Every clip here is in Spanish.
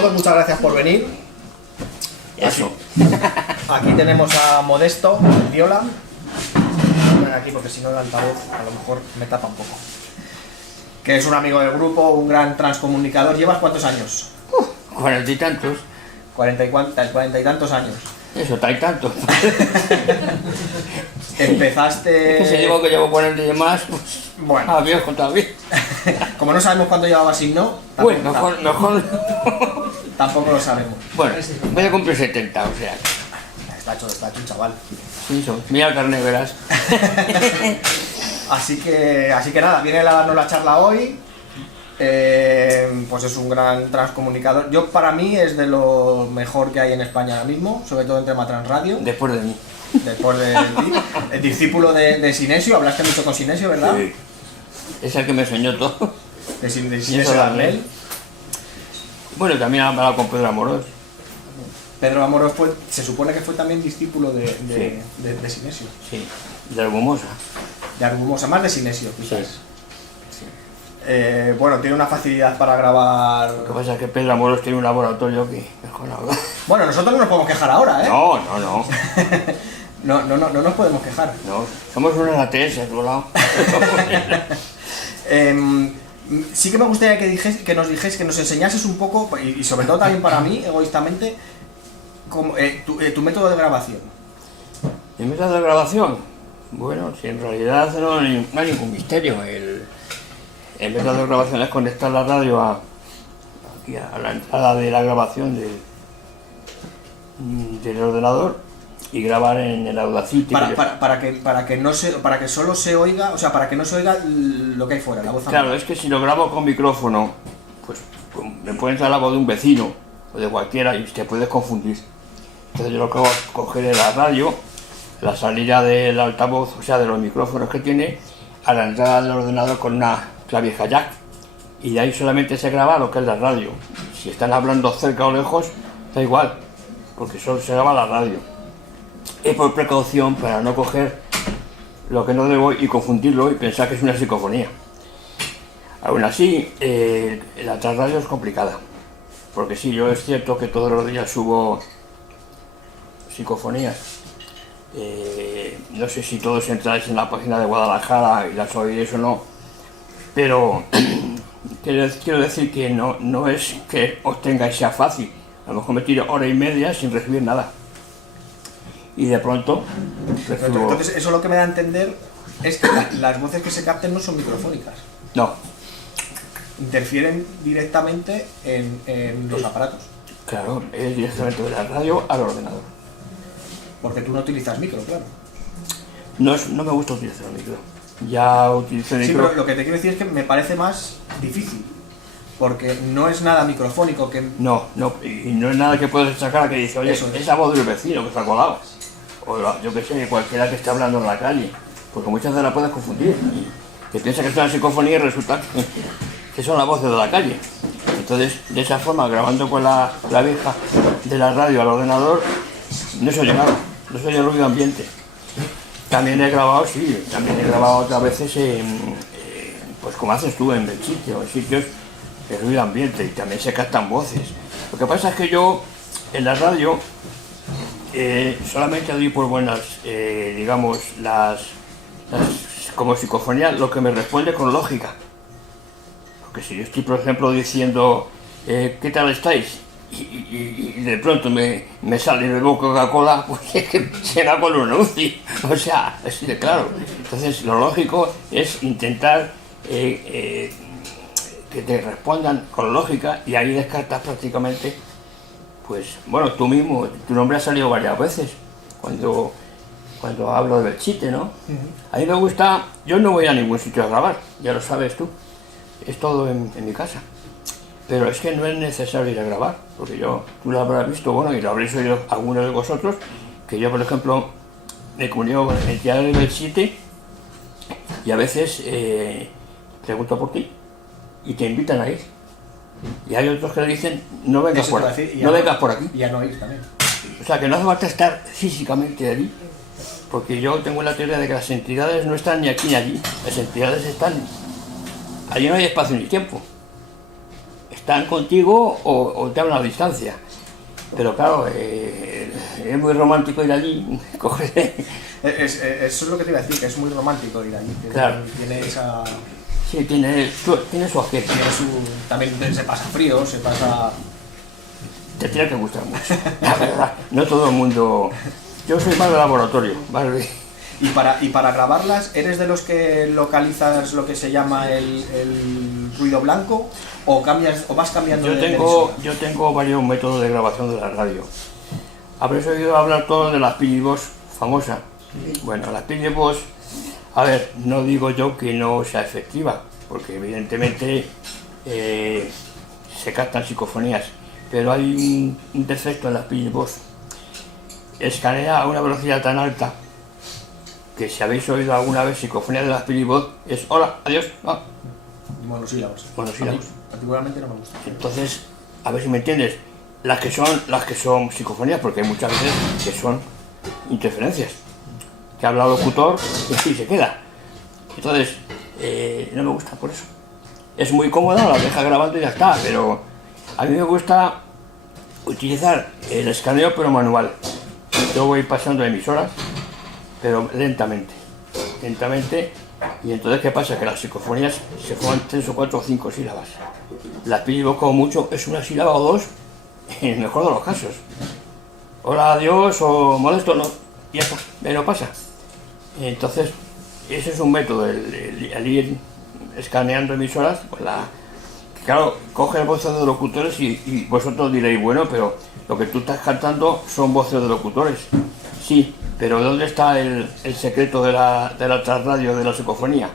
todos, muchas gracias por venir. Eso. Aquí tenemos a Modesto, el Viola. Voy a poner aquí porque si no el altavoz a lo mejor me tapa un poco. Que es un amigo del grupo, un gran transcomunicador. ¿Llevas cuántos años? 40 y tantos. 40 y tantos años. Eso, está y tanto. Empezaste... Es que si digo que llevo 40 y más, pues... Bueno. Ah, viejo todavía. Como no sabemos cuándo llevabas sin no, Bueno, mejor... tampoco lo sabemos. Bueno, voy a cumplir 70, o sea... Está hecho un chaval. Sí, son. Mira el carnet, verás. Así que nada, viene a darnos la charla hoy. Pues es un gran transcomunicador. Para mí es de lo mejor que hay en España ahora mismo, sobre todo en tema transradio. Después de mí. Después de ti. El discípulo de Sinesio, hablaste mucho con Sinesio, ¿verdad? Sí. Es el que me enseñó todo. De Sinesio Darnell. Bueno, también he hablado con Pedro Amorós. Pedro Amorós se supone que fue también discípulo de Sinesio. Sí, de Argumosa. De Argumosa, más de Sinesio, quizás. Sí. Bueno, tiene una facilidad para grabar. Lo que pasa es que Pedro Amorós tiene un laboratorio que mejor no hablar. Bueno, nosotros no nos podemos quejar ahora, ¿eh? No. No nos podemos quejar. No, somos una ATS a tu lado. Sí que me gustaría que nos enseñases un poco, y sobre todo también para mí, egoístamente, tu método de grabación. ¿Mi método de grabación? Bueno, si en realidad no hay ningún misterio. El método de grabación es conectar la radio a la entrada de la grabación del ordenador y grabar en el Audacity. Para que solo se oiga, o sea, para que no se oiga lo que hay fuera, la voz. Claro, es que si lo grabo con micrófono, pues me puede entrar la voz de un vecino o de cualquiera y te puedes confundir. Entonces yo lo que hago es coger la radio, la salida del altavoz, o sea, de los micrófonos que tiene, a la entrada del ordenador con una clavija jack, y de ahí solamente se graba lo que es la radio. Si están hablando cerca o lejos, da igual, porque solo se graba la radio. Es por precaución para no coger lo que no debo y confundirlo y pensar que es una psicofonía. Aún así, la transradio es complicada, porque sí, yo es cierto que todos los días subo psicofonías. No sé si todos entráis en la página de Guadalajara y las oiréis o no, pero quiero decir que no es que os tengáis sea fácil. A lo mejor me tiro hora y media sin recibir nada. Y de pronto recibo... Entonces eso lo que me da a entender es que las voces que se capten no son microfónicas. No. Interfieren directamente en los aparatos. Claro, es directamente de la radio al ordenador. Porque tú no utilizas micro, claro. No me gusta utilizar el micro. Ya utilizo el micro. Sí, pero lo que te quiero decir es que me parece más difícil. Porque no es nada microfónico que... No, y no es nada que puedas sacar que dice, oye, esa voz del vecino que está colado. O yo que sé, cualquiera que esté hablando en la calle. Porque muchas veces la puedes confundir. Y que piensa que es una psicofonía y resulta que son las voces de la calle. Entonces, de esa forma, grabando con la vieja de la radio al ordenador, no se oye nada, no se oye el ruido ambiente. También he grabado otras veces, pues como haces tú en Belchite o en sitios, el ruido ambiente, y también se captan voces. Lo que pasa es que yo, en la radio, solamente doy por buenas, digamos, las como psicofonía, lo que me responde con lógica. Porque si yo estoy, por ejemplo, diciendo, ¿qué tal estáis? Y de pronto me sale de boca Coca-Cola, pues es que será con un anuncio. O sea, así de claro. Entonces, lo lógico es intentar que te respondan con lógica, y ahí descartas prácticamente, pues, bueno, tú mismo, tu nombre ha salido varias veces cuando hablo de Belchite, ¿no? A mí me gusta, yo no voy a ningún sitio a grabar, ya lo sabes tú, es todo en mi casa. Pero es que no es necesario ir a grabar, porque tú lo habrás visto, bueno, y lo habréis oído algunos de vosotros, que yo, por ejemplo, me comunico con entidades de Belchite y a veces pregunto por ti y te invitan a ir. Y hay otros que le dicen, no vengas por aquí. Y a no ir también. O sea, que no hace falta estar físicamente allí, porque yo tengo la teoría de que las entidades no están ni aquí ni allí, las entidades están... Allí no hay espacio ni tiempo. están contigo o te hablan a distancia. Pero claro, es muy romántico ir allí, coger... Eso es lo que te iba a decir, que es muy romántico ir allí. Claro. Tiene esa... Sí, tiene su aquel. También se pasa frío, se pasa... Te tiene que gustar mucho, la verdad. No todo el mundo... Yo soy más de laboratorio, ¿vale? Y para grabarlas, ¿eres de los que localizas lo que se llama el ruido blanco o vas cambiando de emisora? Yo tengo varios métodos de grabación de la radio. Habréis oído hablar todos de la Philips Box famosa. Bueno, la Philips Box, a ver, no digo yo que no sea efectiva, porque evidentemente se captan psicofonías, pero hay un defecto en la Philips Box. Escanea a una velocidad tan alta que si habéis oído alguna vez psicofonía de las Philips Box es hola, adiós, ah. Monosílabos. Monosílabos. Particularmente no me gusta. Entonces, a ver si me entiendes, las que son psicofonías, porque hay muchas veces que son interferencias, que habla el locutor y sí, se queda. Entonces, no me gusta por eso. Es muy cómoda, la deja grabando y ya está, pero a mí me gusta utilizar el escaneo pero manual. Yo voy pasando emisoras, pero lentamente, y entonces ¿qué pasa? Que las psicofonías se forman 3 o 4 o 5 sílabas. Las Philips Box como mucho es una sílaba o dos, en el mejor de los casos. Hola, adiós, o molesto, no, ya está, no pasa. Entonces, ese es un método, el ir escaneando emisoras, pues claro, coge el voces de locutores y vosotros diréis, bueno, pero lo que tú estás cantando son voces de locutores. Sí, pero ¿dónde está el secreto de la trasradio, de la psicofonía?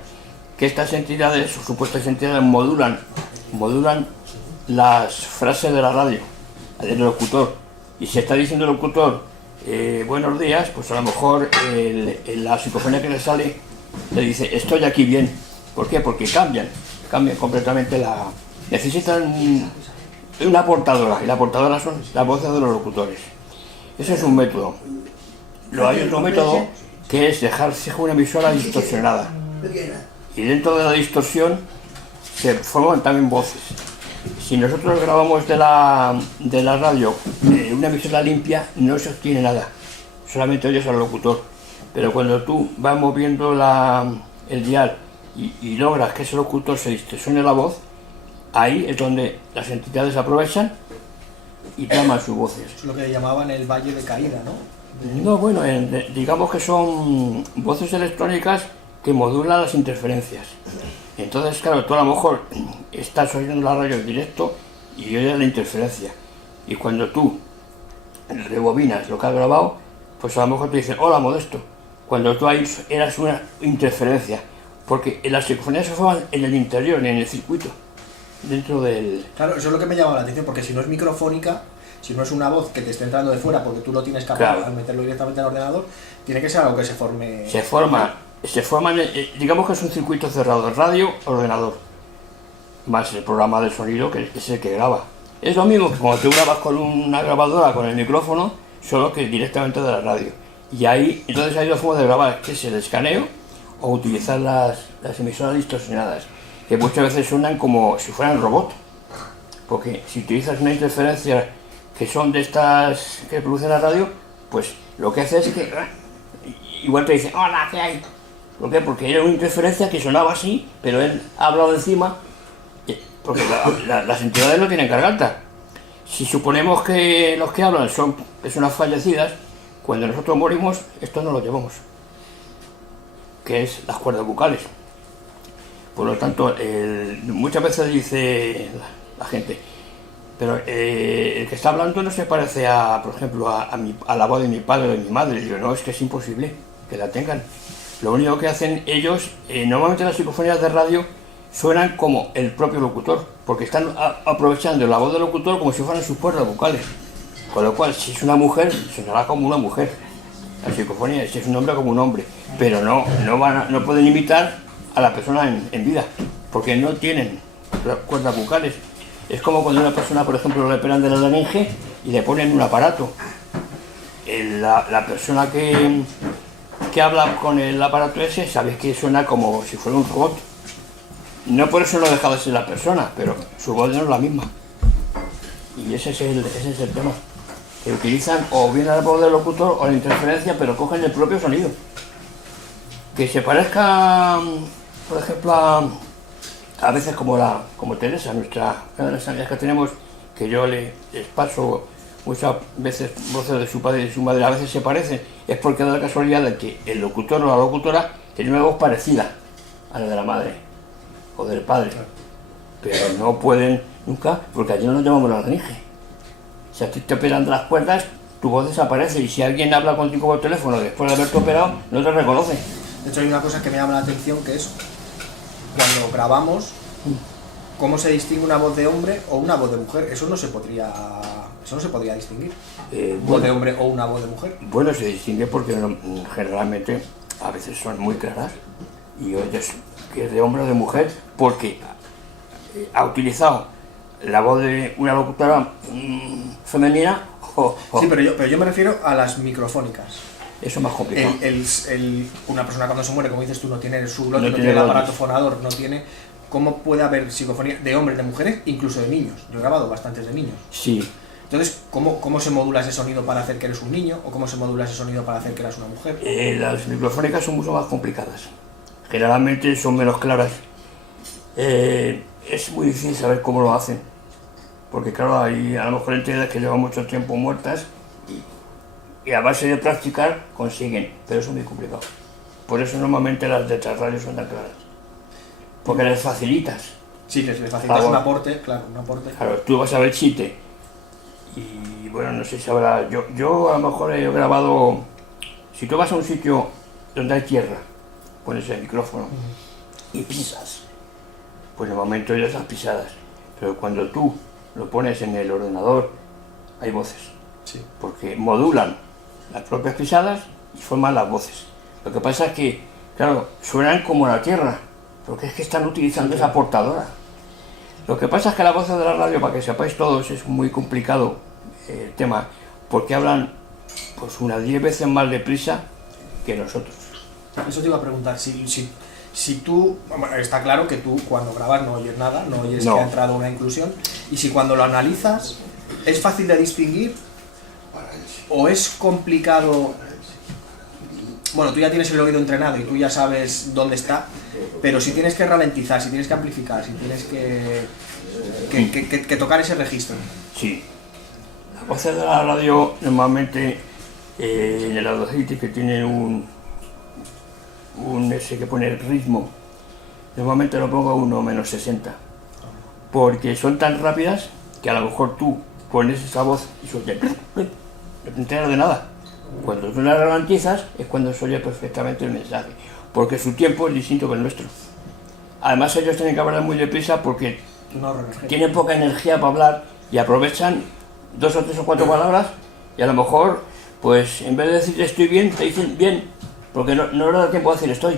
Que estas entidades, supuestas entidades, modulan las frases de la radio, del locutor. Y si está diciendo el locutor, buenos días, pues a lo mejor la psicofonía que le sale le dice, estoy aquí bien. ¿Por qué? Porque cambian completamente necesitan una portadora, y la portadora son las voces de los locutores. Ese es un método. Hay otro método que es dejar fija una emisora distorsionada. Y dentro de la distorsión se forman también voces. Si nosotros grabamos de la radio una emisora limpia, no se obtiene nada. Solamente oyes al locutor. Pero cuando tú vas moviendo el dial y logras que ese locutor se distorsione la voz, ahí es donde las entidades aprovechan y llaman sus voces. Es lo que llamaban el valle de caída, ¿no? No, bueno, digamos que son voces electrónicas que modulan las interferencias. Entonces, claro, tú a lo mejor estás oyendo la radio en directo y oyes la interferencia. Y cuando tú rebobinas lo que has grabado, pues a lo mejor te dicen, hola, Modesto, cuando tú ahí eras una interferencia. Porque las psicofonías se forman en el interior, en el circuito, dentro del... Claro, eso es lo que me llama la atención, porque si no es microfónica, si no es una voz que te esté entrando de fuera porque tú lo tienes capaz al meterlo directamente al ordenador, tiene que ser algo que se forme... Se forman, digamos que es un circuito cerrado, radio, ordenador, más el programa de sonido que es el que graba. Es lo mismo que cuando tú grabas con una grabadora, con el micrófono, solo que directamente de la radio. Y ahí, entonces hay dos formas de grabar, que es el escaneo o utilizar las emisoras distorsionadas, que muchas veces suenan como si fueran robot. Porque si utilizas una interferencia que son de estas que produce la radio, pues lo que hace es que igual te dice, hola, ¿qué hay? ¿Por qué? Porque era una interferencia que sonaba así, pero él ha hablado encima, porque las entidades no tienen garganta. Si suponemos que los que hablan son personas fallecidas, cuando nosotros morimos, esto no lo llevamos, que es las cuerdas vocales. Por lo tanto, muchas veces dice la gente, pero el que está hablando no se parece por ejemplo, a la voz de mi padre o de mi madre. Y yo, no, es que es imposible que la tengan. Lo único que hacen ellos, normalmente las psicofonías de radio suenan como el propio locutor, porque están aprovechando la voz del locutor como si fueran sus cuerdas vocales. Con lo cual, si es una mujer, sonará como una mujer, la psicofonía, si es un hombre, como un hombre. Pero no pueden imitar a la persona en vida, porque no tienen cuerdas vocales. Es como cuando una persona, por ejemplo, le operan de la laringe y le ponen un aparato. La persona que habla con el aparato ese, sabes que suena como si fuera un robot. No por eso no deja de ser la persona, pero su voz no es la misma. Y ese es el tema. Que utilizan o bien la voz del locutor o la interferencia, pero cogen el propio sonido. Que se parezca, por ejemplo, a veces como Teresa, una de las amigas que tenemos, que yo les paso muchas veces voces de su padre y de su madre, a veces se parecen, es porque da la casualidad de que el locutor o la locutora tiene una voz parecida a la de la madre o del padre, pero no pueden nunca, porque allí no nos llamamos la laringe. Si a ti te operan de las cuerdas, tu voz desaparece, y si alguien habla contigo por teléfono después de haberte operado, no te reconoce. De hecho, hay una cosa que me llama la atención, que es cuando grabamos, cómo se distingue una voz de hombre o una voz de mujer. Eso no se podría distinguir. Voz de hombre o una voz de mujer. Bueno, se distingue porque generalmente a veces son muy claras y oyes que es de hombre o de mujer porque ha utilizado la voz de una locutora femenina Sí, pero yo me refiero a las microfónicas. Eso es más complicado. Una persona cuando se muere, como dices tú, no tiene su No no tiene tiene el voz. aparato fonador, no tiene... ¿Cómo puede haber psicofonía de hombres, de mujeres, incluso de niños? Yo he grabado bastantes de niños. Sí. Entonces, ¿cómo se modula ese sonido para hacer que eres un niño? ¿O cómo se modula ese sonido para hacer que eres una mujer? Las microfónicas son mucho más complicadas. Generalmente son menos claras. Es muy difícil saber cómo lo hacen. Porque claro, hay a lo mejor entidades que llevan mucho tiempo muertas y a base de practicar consiguen, pero eso es muy complicado. Por eso normalmente las de radio son tan claras. Porque les facilitas. Sí, les facilitas un aporte, claro, un aporte. Claro, tú vas a ver chiste. Y bueno, no sé si habrá... Yo a lo mejor he grabado... Si tú vas a un sitio donde hay tierra, pones el micrófono y pisas, pues en el momento oyes las pisadas. Pero cuando tú lo pones en el ordenador, hay voces. Sí. Porque modulan las propias pisadas y forman las voces. Lo que pasa es que, claro, suenan como la tierra, porque es que están utilizando esa portadora. Lo que pasa es que la voz de la radio, para que sepáis todos, es muy complicado el tema, porque hablan pues unas 10 veces más deprisa que nosotros. Eso te iba a preguntar, si tú, bueno, está claro que tú cuando grabas no oyes nada, no oyes que ha entrado una inclusión, y si cuando lo analizas es fácil de distinguir o es complicado. Bueno, tú ya tienes el oído entrenado y tú ya sabes dónde está, pero si tienes que ralentizar, si tienes que amplificar, si tienes que tocar ese registro. Sí. Las voces de la radio normalmente en el Audacity, que tiene un ese que pone el ritmo, normalmente lo pongo a 1 menos 60, porque son tan rápidas que a lo mejor tú pones esa voz y sueltas, no te enteras de nada. Cuando tú la ralentizas es cuando se oye perfectamente el mensaje, porque su tiempo es distinto que el nuestro. Además ellos tienen que hablar muy deprisa porque tienen poca energía para hablar y aprovechan 2 o 3 o 4 palabras y a lo mejor, pues en vez de decir estoy bien, te dicen bien, porque no les da tiempo a decir estoy.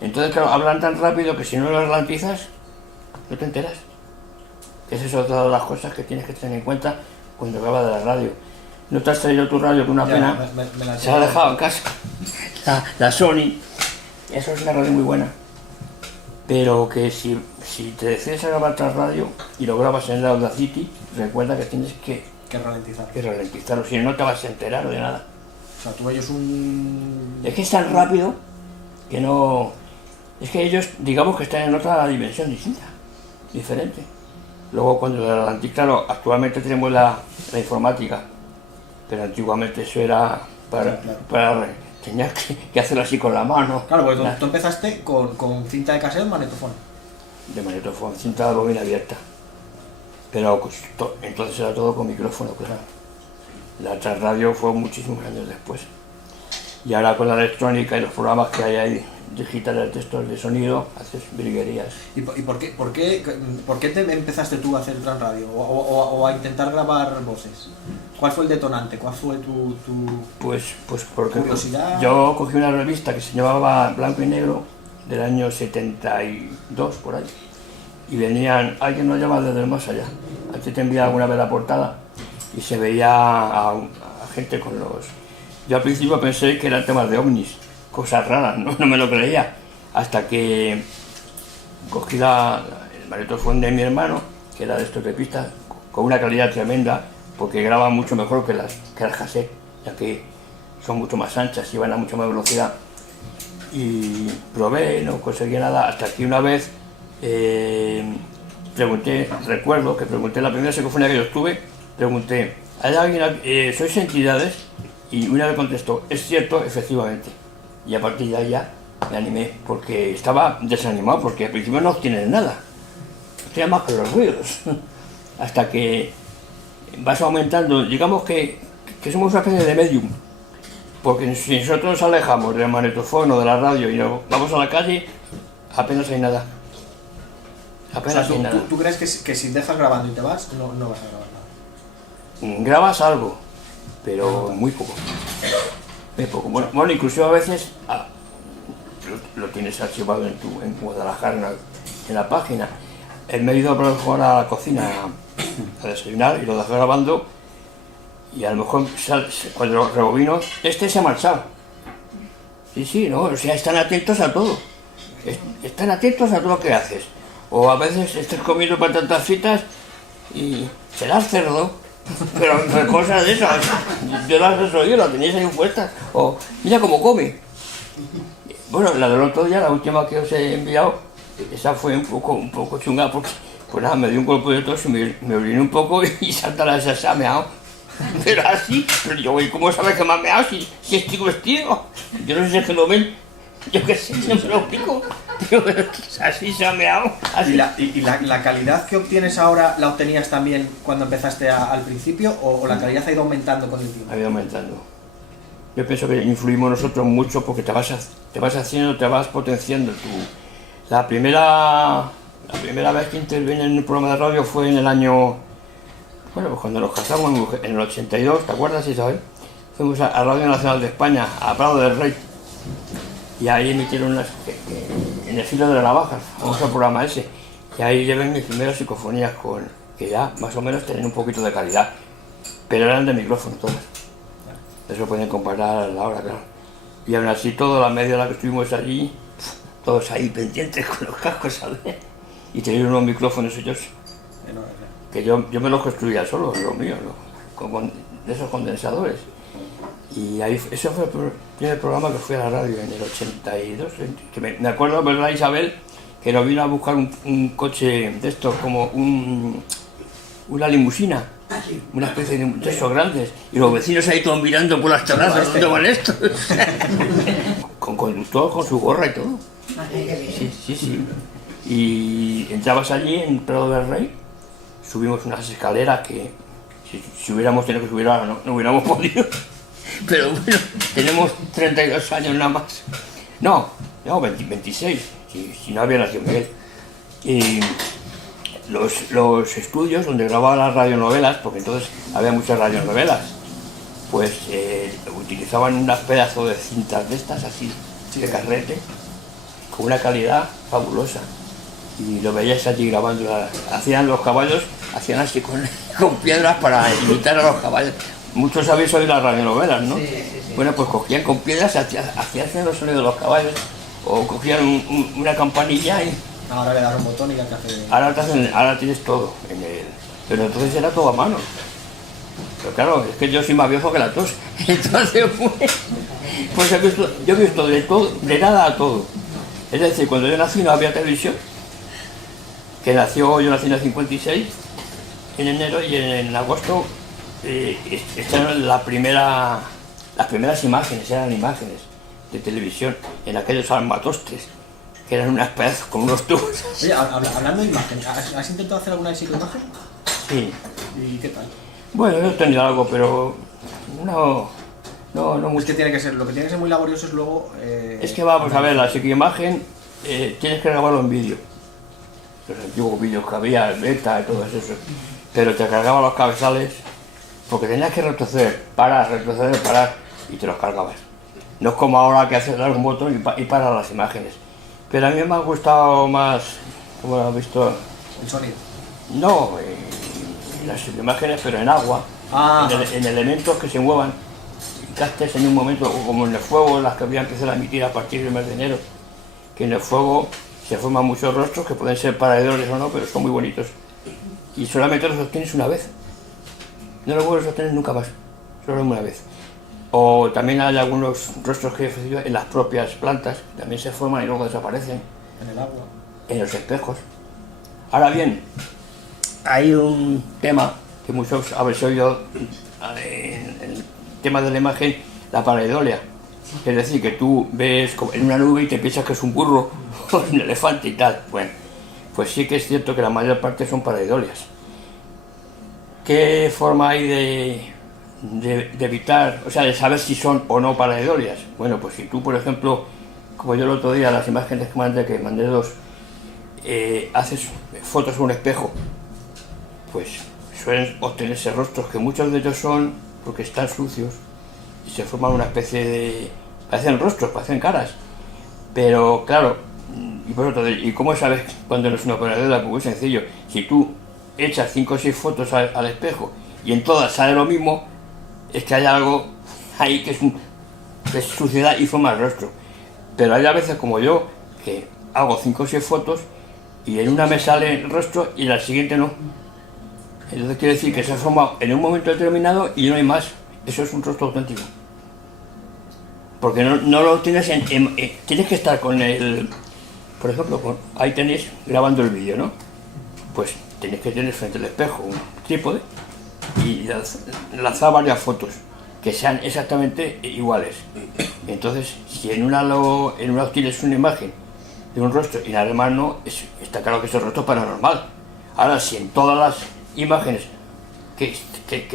Entonces, claro, hablan tan rápido que si no lo ralentizas, no te enteras. Esa es otra de las cosas que tienes que tener en cuenta cuando grabas de la radio. No te has traído tu radio con una pena, se ha dejado en casa. La Sony, eso es una radio muy buena. Pero que si te decides a grabar tras radio y lo grabas en el Audacity, recuerda que tienes que ralentizarlo, si no te vas a enterar de nada. O sea, tú oyes un... Es que es tan rápido que no... Es que ellos, digamos que están en otra dimensión distinta, diferente. Luego cuando la ralentizas, claro, actualmente tenemos la informática, pero antiguamente eso era para tenías que hacerlo así con la mano. Claro, porque tú empezaste con cinta de cassette o magnetofón. De magnetofón, cinta de bobina abierta. Pero pues, entonces era todo con micrófono, claro. La transradio fue muchísimos años después. Y ahora con la electrónica y los programas que hay ahí, digitales de textos de sonido, haces virguerías. ¿Y por qué te empezaste tú a hacer transradio o a intentar grabar voces? ¿Cuál fue el detonante? ¿Cuál fue tu Pues porque curiosidad? Yo cogí una revista que se llamaba Blanco y Negro del año 72, por ahí. Y venían, alguien nos llama desde el más allá. Antes te enviaba alguna vez la portada y se veía a gente con los... Yo al principio pensé que eran temas de ovnis, cosas raras, no me lo creía. Hasta que cogí el magnetofón de mi hermano, que era de estos de pista, con una calidad tremenda, porque graban mucho mejor que las cassette, ya que son mucho más anchas y van a mucha más velocidad. Y probé, no conseguí nada, hasta que una vez recuerdo que pregunté, la primera psicofonía que yo estuve, pregunté, ¿hay alguien aquí? ¿Sois entidades? Y una vez contestó, es cierto, efectivamente. Y a partir de ahí ya me animé, porque estaba desanimado, porque al principio no obtienes nada, no tienes más que los ruidos, hasta que vas aumentando, digamos que somos una especie de medium, porque si nosotros nos alejamos del magnetofón o de la radio y nos vamos a la calle, apenas hay nada. Apenas hay nada. ¿Tú crees que si dejas grabando y te vas, no vas a grabar nada? Grabas algo, pero muy poco. Muy poco. Bueno, incluso a veces lo tienes archivado en Guadalajara, en la página. Me he ido a jugar a la cocina a desayunar y lo dejé grabando, y a lo mejor cuando lo rebobino, se ha marchado. Sí, ¿no? O sea, están atentos a todo. Están atentos a todo lo que haces. O a veces estás comiendo patatas fritas y serás cerdo, pero cosas de esas. Yo las he oído, las tenéis ahí puestas. O mira cómo come. Bueno, la del otro día, la última que os he enviado, esa fue un poco chunga, porque pues nada, me dio un golpe de tos y me oriné un poco y salta la se ha meado. Pero así, pero yo, ¿cómo sabes que me ha meado si estoy vestido? Yo no sé si es que lo ven, yo qué sé, no me lo explico, pero así se ha meado. Así. ¿Y la calidad que obtienes ahora la obtenías también cuando empezaste al principio, o la calidad ha ido aumentando con el tiempo? Ha ido aumentando. Yo pienso que influimos nosotros mucho porque te vas potenciando. La primera vez que intervine en un programa de radio fue en el año, bueno, pues cuando nos casamos en el 82, ¿te acuerdas, Isabel? Fuimos a Radio Nacional de España, a Prado del Rey, y ahí emitieron en el filo de la navaja, famoso programa ese, y ahí llevé mis primeras psicofonías que ya más o menos tenían un poquito de calidad, pero eran de micrófono todas. Eso pueden comparar a la hora, claro. Y aún así, toda la media hora que estuvimos allí, todos ahí pendientes con los cascos, ¿sabes? Y tenían unos micrófonos ellos, que yo me los construía solo, los míos, de esos condensadores. Y ahí, ese fue el primer programa que fui a la radio en el 82. Que me acuerdo, ¿verdad, Isabel? Que nos vino a buscar un coche de estos, como una limusina. Una especie de esos grandes, y los vecinos ahí todos mirando por las terrazas, ¿dónde van estos? Con conductor, con su gorra y todo. Sí. Y entrabas allí en Prado del Rey, subimos unas escaleras que si hubiéramos tenido que subir ahora no hubiéramos podido. Pero bueno, tenemos 32 años nada más. No, 26, si no había nacido Miguel. Y los estudios donde grababa las radionovelas, porque entonces había muchas radionovelas, pues utilizaban unas pedazos de cintas de estas, así, de carrete, con una calidad fabulosa. Y lo veías allí grabando, hacían los caballos, hacían así con piedras para imitar a los caballos. Muchos habéis oído las radionovelas, ¿no? Sí. Bueno, pues cogían con piedras, hacían los sonidos de los caballos, o cogían una campanilla y... Ahora le dan un botón y ya te hace... Ahora tienes todo pero entonces era todo a mano. Pero claro, es que yo soy más viejo que la tos. Entonces pues yo he visto de todo, de nada a todo. Es decir, cuando yo nací no había televisión, yo nací en el 56, en enero, y en agosto estaban las primeras imágenes, eran imágenes de televisión, en aquellos armatostes, que eran unas pedazos con unos tubos. Oye, hablando de imágenes, ¿has intentado hacer alguna psicoimagen? Sí. ¿Y qué tal? Bueno, yo he tenido algo, pero no mucho. Es que lo que tiene que ser muy laborioso es luego... Es que vamos a ver, la psicoimagen tienes que grabarlo en vídeo. Los antiguos vídeos que había, el beta y todo eso. Pero te cargaba los cabezales, porque tenías que retroceder, parar, y te los cargabas. No es como ahora que haces dar un botón y paras las imágenes. Pero a mí me ha gustado más, como lo has visto... El sonido. No, las imágenes, pero en agua, en elementos que se muevan, castes en un momento, como en el fuego, las que voy a empezar a emitir a partir del mes de enero, que en el fuego se forman muchos rostros que pueden ser paredores o no, pero son muy bonitos. y solamente lo sostienes una vez. No lo vuelves a sostener nunca más, solo una vez. O también hay algunos rostros que he ofrecido en las propias plantas, también se forman y luego desaparecen. En el agua. En los espejos. Ahora bien, hay un tema que muchos habéis oído en el tema de la imagen, la pareidolia. Es decir, que tú ves en una nube y te piensas que es un burro o un elefante y tal. Bueno, pues sí que es cierto que la mayor parte son pareidolias. ¿Qué forma hay de evitar, o sea, de saber si son o no pareidolias? Bueno, pues si tú, por ejemplo, como yo el otro día, las imágenes que mandé dos, haces fotos en un espejo, pues suelen obtenerse rostros que muchos de ellos son porque están sucios y se forman una especie de... parecen rostros, parecen caras, pero claro, ¿y cómo sabes cuando no es una pareidolia? Pues muy sencillo, si tú echas 5 o 6 fotos al espejo y en todas sale lo mismo, es que hay algo ahí que es suciedad y forma el rostro. Pero hay a veces como yo, que hago 5 o 6 fotos y en una me sale el rostro y en la siguiente no. Entonces quiere decir que se ha formado en un momento determinado y no hay más. Eso es un rostro auténtico. Porque no lo tienes tienes que estar con el... Por ejemplo, ahí tenéis grabando el vídeo, ¿no? Pues tenéis que tener frente al espejo un trípode y lanzar varias fotos que sean exactamente iguales. Entonces, si en una tienes una imagen de un rostro y en la demás no, está claro que ese rostro es paranormal. Ahora, si en todas las imágenes que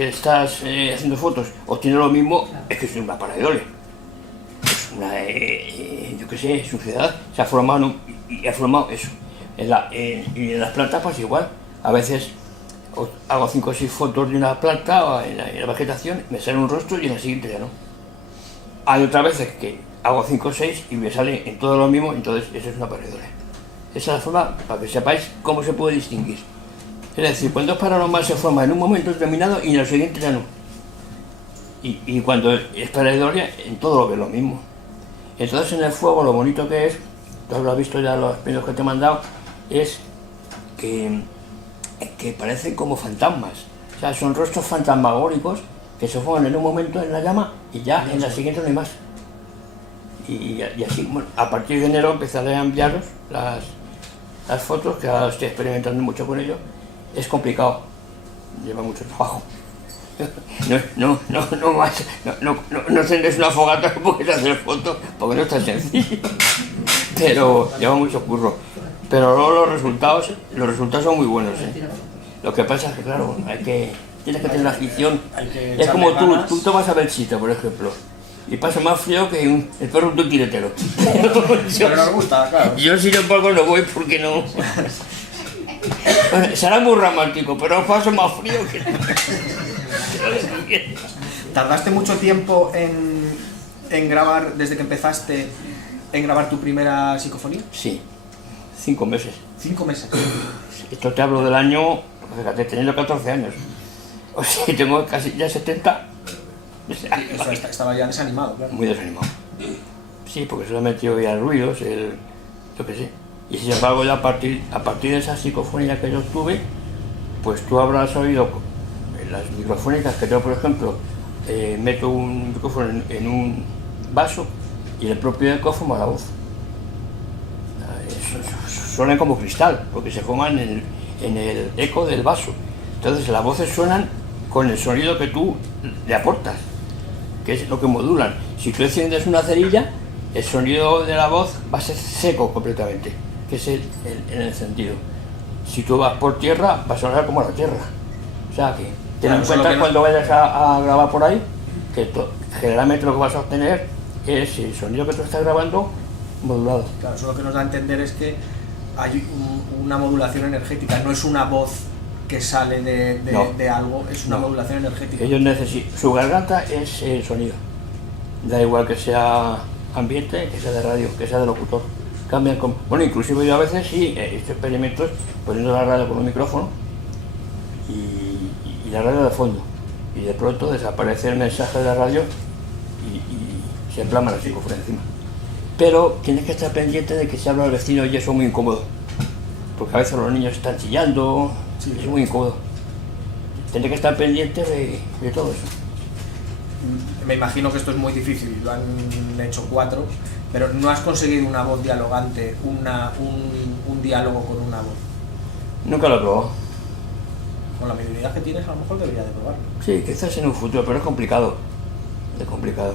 estás haciendo fotos obtienes lo mismo, es que es una pareidolia. Es una, yo qué sé, suciedad, se ha formado y ha formado eso. Y en las plantas pues igual, a veces hago 5 o 6 fotos de una planta o en la vegetación, me sale un rostro y en la siguiente ya no. Hay otras veces que hago 5 o 6 y me sale en todo lo mismo, entonces eso es una pareidolia. Esa es la forma para que sepáis cómo se puede distinguir. Es decir, cuando es paranormal se forma en un momento determinado y en el siguiente ya no. Y cuando es pareidolia, en todo lo que es lo mismo. Entonces en el fuego lo bonito que es, tú lo has visto ya los vídeos que te he mandado, es que parecen como fantasmas. O sea, son rostros fantasmagóricos que se forman en un momento en la llama y ya en la siguiente no hay más. Y así, bueno, a partir de enero empezaré a enviaros las fotos, que ahora estoy experimentando mucho con ello. Es complicado, lleva mucho trabajo. No tendréis una fogata que puedes hacer fotos porque no es tan sencillo, pero lleva mucho curro. Pero luego los resultados son muy buenos, ¿eh? Lo que pasa es que, claro, tienes que tener afición. Es como tú te vas a Belchita, por ejemplo, y pasa más frío que el perro de un tiretero. Pero nos gusta, claro. Yo, sin embargo, no voy porque no. Bueno, será muy romántico, pero pasa más frío que... ¿Tardaste mucho tiempo en grabar, desde que empezaste, en grabar tu primera psicofonía? Sí, 5 meses. 5 meses. Esto te hablo del año, fíjate, teniendo 14 años. O sea, tengo casi ya 70. Estaba ya desanimado, claro. Muy desanimado. Sí, porque solamente oía ruidos, yo qué sé. Y sin embargo, ya a partir de esa psicofonía que yo tuve, pues tú habrás oído las microfónicas que tengo, por ejemplo, meto un micrófono en un vaso y el propio eco forma la voz. Suenan como cristal, porque se forman en el eco del vaso. Entonces las voces suenan con el sonido que tú le aportas, que es lo que modulan. Si tú enciendes una cerilla, el sonido de la voz va a ser seco completamente, que es el encendido. Si tú vas por tierra, va a sonar como la tierra. O sea que ten en cuenta cuando vayas a grabar por ahí, que generalmente lo que vas a obtener es el sonido que tú estás grabando modulado. Claro, eso lo que nos da a entender es que hay una modulación energética, no es una voz que sale de algo, es una modulación energética. Ellos necesitan, su garganta es el sonido. Da igual que sea ambiente, que sea de radio, que sea de locutor. Cambian con... Bueno, inclusive yo a veces sí he hecho experimentos poniendo la radio con un micrófono y la radio de fondo. Y de pronto desaparece el mensaje de la radio y se emplama la psicofonía encima. Pero tienes que estar pendiente de que se habla al vecino y eso es muy incómodo. Porque a veces los niños están chillando, Sí. Es muy incómodo. Tendré que estar pendiente de todo eso. Me imagino que esto es muy difícil, lo han hecho 4, pero no has conseguido una voz dialogante, un diálogo con una voz. Nunca lo he probado. Con la mediunidad que tienes, a lo mejor debería de probarlo. Sí, quizás en un futuro, pero es complicado. Es complicado.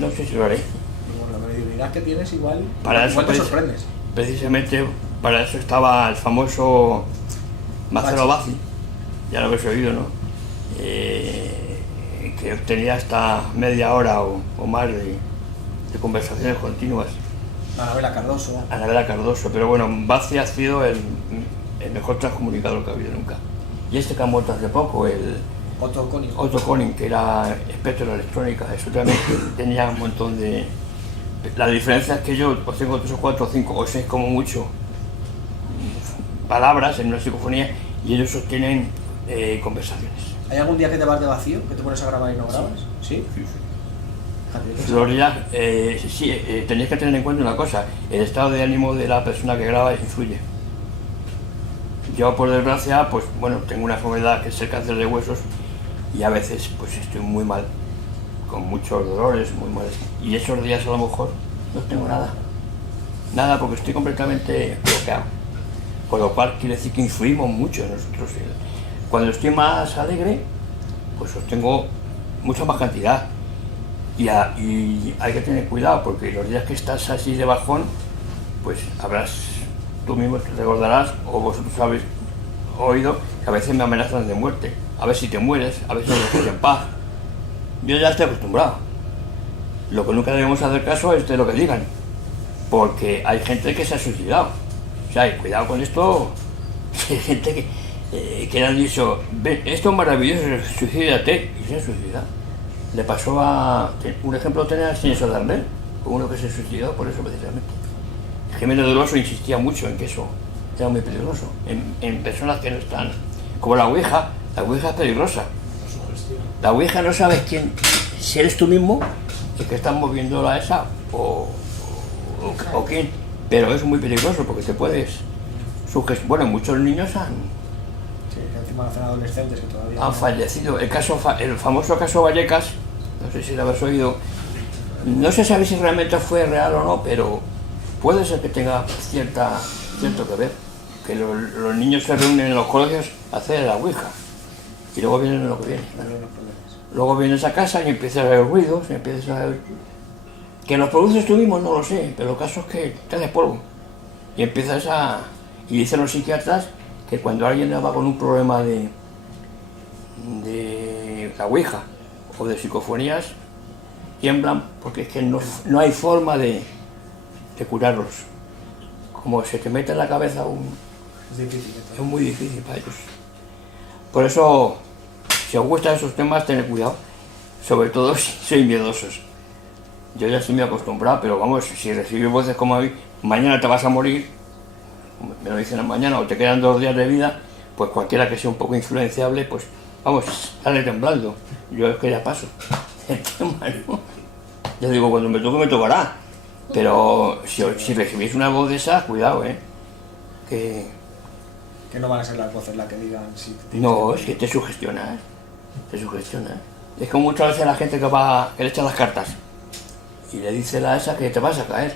No sé si lo haré. Y con la mediunidad que tienes, igual te Para sorprendes. Precisamente para eso estaba el famoso Marcelo Bazzi, ya lo habéis oído, ¿no? Que tenía hasta media hora o más de conversaciones continuas. Anabela Cardoso. Anabela Cardoso, pero bueno, Bazzi ha sido el mejor transcomunicador que ha habido nunca. Y este que ha muerto hace poco, el Otto Koning, que era experto en electrónica, eso también tenía un montón de... La diferencia es que yo os tengo 3 o 4 o 5 o 6 como mucho palabras en una psicofonía y ellos sostienen conversaciones. ¿Hay algún día que te vas de vacío, que te pones a grabar y no grabas? ¿Sí? Sí, sí. Fíjate, Florida, tenéis que tener en cuenta una cosa, el estado de ánimo de la persona que graba influye. Yo, por desgracia, pues bueno, tengo una enfermedad que es el cáncer de huesos y a veces pues estoy muy mal, con muchos dolores, muy mal. Y esos días a lo mejor no tengo nada porque estoy completamente bloqueado. Con lo cual quiere decir que influimos mucho en nosotros. Cuando estoy más alegre, pues obtengo mucha más cantidad. Y hay que tener cuidado porque los días que estás así de bajón, pues tú mismo te recordarás, o vosotros habéis oído, que a veces me amenazan de muerte. A ver si te mueres, a ver si no me dejas en paz. Yo ya estoy acostumbrado. Lo que nunca debemos hacer caso es de lo que digan, porque hay gente que se ha suicidado. O sea, cuidado con esto. Hay gente que le han dicho, ven, esto es maravilloso, suicídate, y se ha suicidado. Le pasó un ejemplo tenía al señor Darnell, uno que se suicidó por eso precisamente. Jiménez Doloso insistía mucho en que eso era muy peligroso, en personas que no están, como la Ouija es peligrosa. La Ouija no sabes si eres tú mismo el que estás moviendo a esa o quién, pero es muy peligroso porque te puedes sugestionar. Bueno, muchos niños Sí, encima hacen adolescentes que todavía han fallecido. El famoso caso Vallecas, no sé si lo habéis oído, no se sabe si realmente fue real o no, pero puede ser que tenga cierto que ver, que los niños se reúnen en los colegios a hacer la Ouija y luego vienen lo que viene. Luego vienes a casa y empiezas a ver ruidos, y empiezas a ver... Que los produces tú mismo no lo sé, pero el caso es que te haces polvo y empiezas y dicen los psiquiatras que cuando alguien va con un problema de la Ouija o de psicofonías, tiemblan porque es que no hay forma de curarlos. Como se te mete en la cabeza es difícil. Es muy difícil para ellos. Por eso, si os gustan esos temas, tened cuidado. Sobre todo si sois miedosos. Yo ya estoy muy acostumbrado, pero vamos, si recibís voces como hoy, mañana te vas a morir, me lo dicen mañana, o te quedan 2 días de vida, pues cualquiera que sea un poco influenciable, pues vamos, sale temblando. Yo es que ya paso. Ya digo, cuando me toque, me tocará. Pero si recibís una voz de esas, cuidado, que no van a ser las voces las que digan si no, es que te sugestionas. Es como muchas veces la gente que le echa las cartas y le dice a esa que te vas a caer.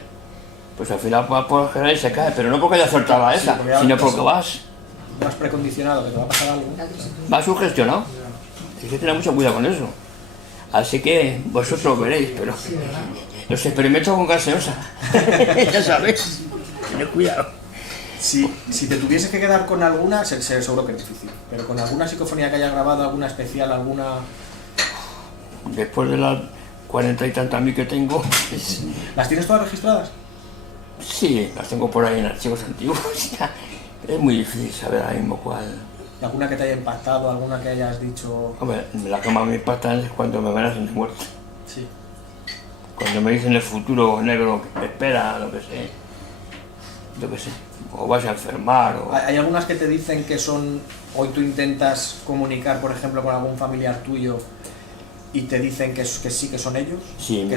Pues al final va por general y se cae, pero no porque haya soltado a esa, sino porque vas precondicionado, que te va a pasar algo. Vas sugestionado. Hay que tener mucho cuidado con eso. Así que vosotros veréis, pero los experimentos con gaseosa. Ya sabes, tened cuidado. Si te tuvieses que quedar con alguna, seguro que es difícil, pero con alguna psicofonía que hayas grabado, alguna especial, alguna... Después de las 40 y tantas mil que tengo... ¿Las tienes todas registradas? Sí, las tengo por ahí en archivos antiguos. Es muy difícil saber ahora mismo cuál... ¿Y alguna que te haya impactado, alguna que hayas dicho...? Hombre, la que más me impacta es cuando me amenazan de muerte. Sí. Cuando me dicen el futuro negro que te espera, lo que sé. O vas a enfermar o... ¿Hay algunas que te dicen que son... Hoy tú intentas comunicar, por ejemplo, con algún familiar tuyo y te dicen que sí, que son ellos? Sí, que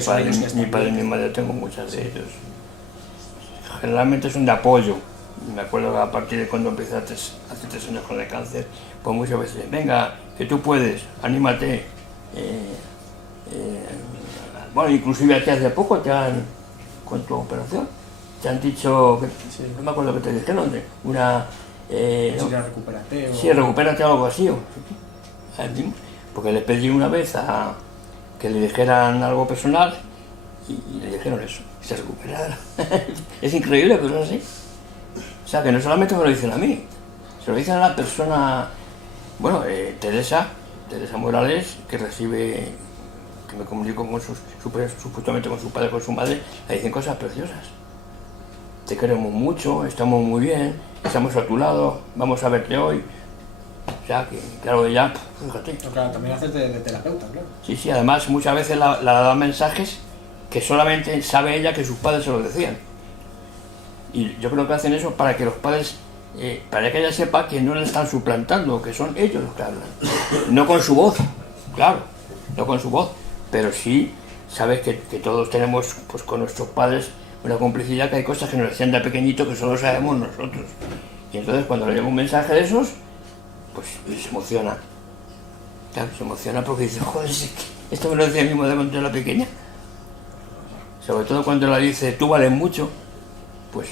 mi padre y mi madre tengo muchas de ellos. Generalmente son de apoyo, Me acuerdo que a partir de cuando empecé hace 3 años con el cáncer, pues muchas veces, venga, que tú puedes, anímate. Bueno, inclusive aquí hace poco con tu operación, te han dicho, Sí. no me acuerdo que te dijeron, una... Sí, recupérate. Sí, recupérate o algo así. Porque les pedí una vez que le dijeran algo personal y le dijeron eso, se recuperara. Es increíble, pero es así. O sea, que no solamente me lo dicen a mí, se lo dicen a la persona, bueno, Teresa Morales, que me comunico con supuestamente con su padre, con su madre, le dicen cosas preciosas. Te queremos mucho, estamos muy bien, estamos a tu lado, vamos a verte hoy. O sea, que claro, ya, fíjate. Pero claro, también haces de terapeuta, claro. Sí, además muchas veces la dan mensajes que solamente sabe ella que sus padres se los decían. Y yo creo que hacen eso para que los padres, para que ella sepa que no le están suplantando, que son ellos los que hablan. No con su voz, claro, no con su voz, pero sí sabes que todos tenemos pues con nuestros padres una complicidad, que hay cosas que nos decían de pequeñito que solo sabemos nosotros. Y entonces cuando le llega un mensaje de esos, pues se emociona. Claro, se emociona porque dice, joder, esto me lo decía mi madre cuando yo era pequeña. Sobre todo cuando la dice, tú vales mucho, pues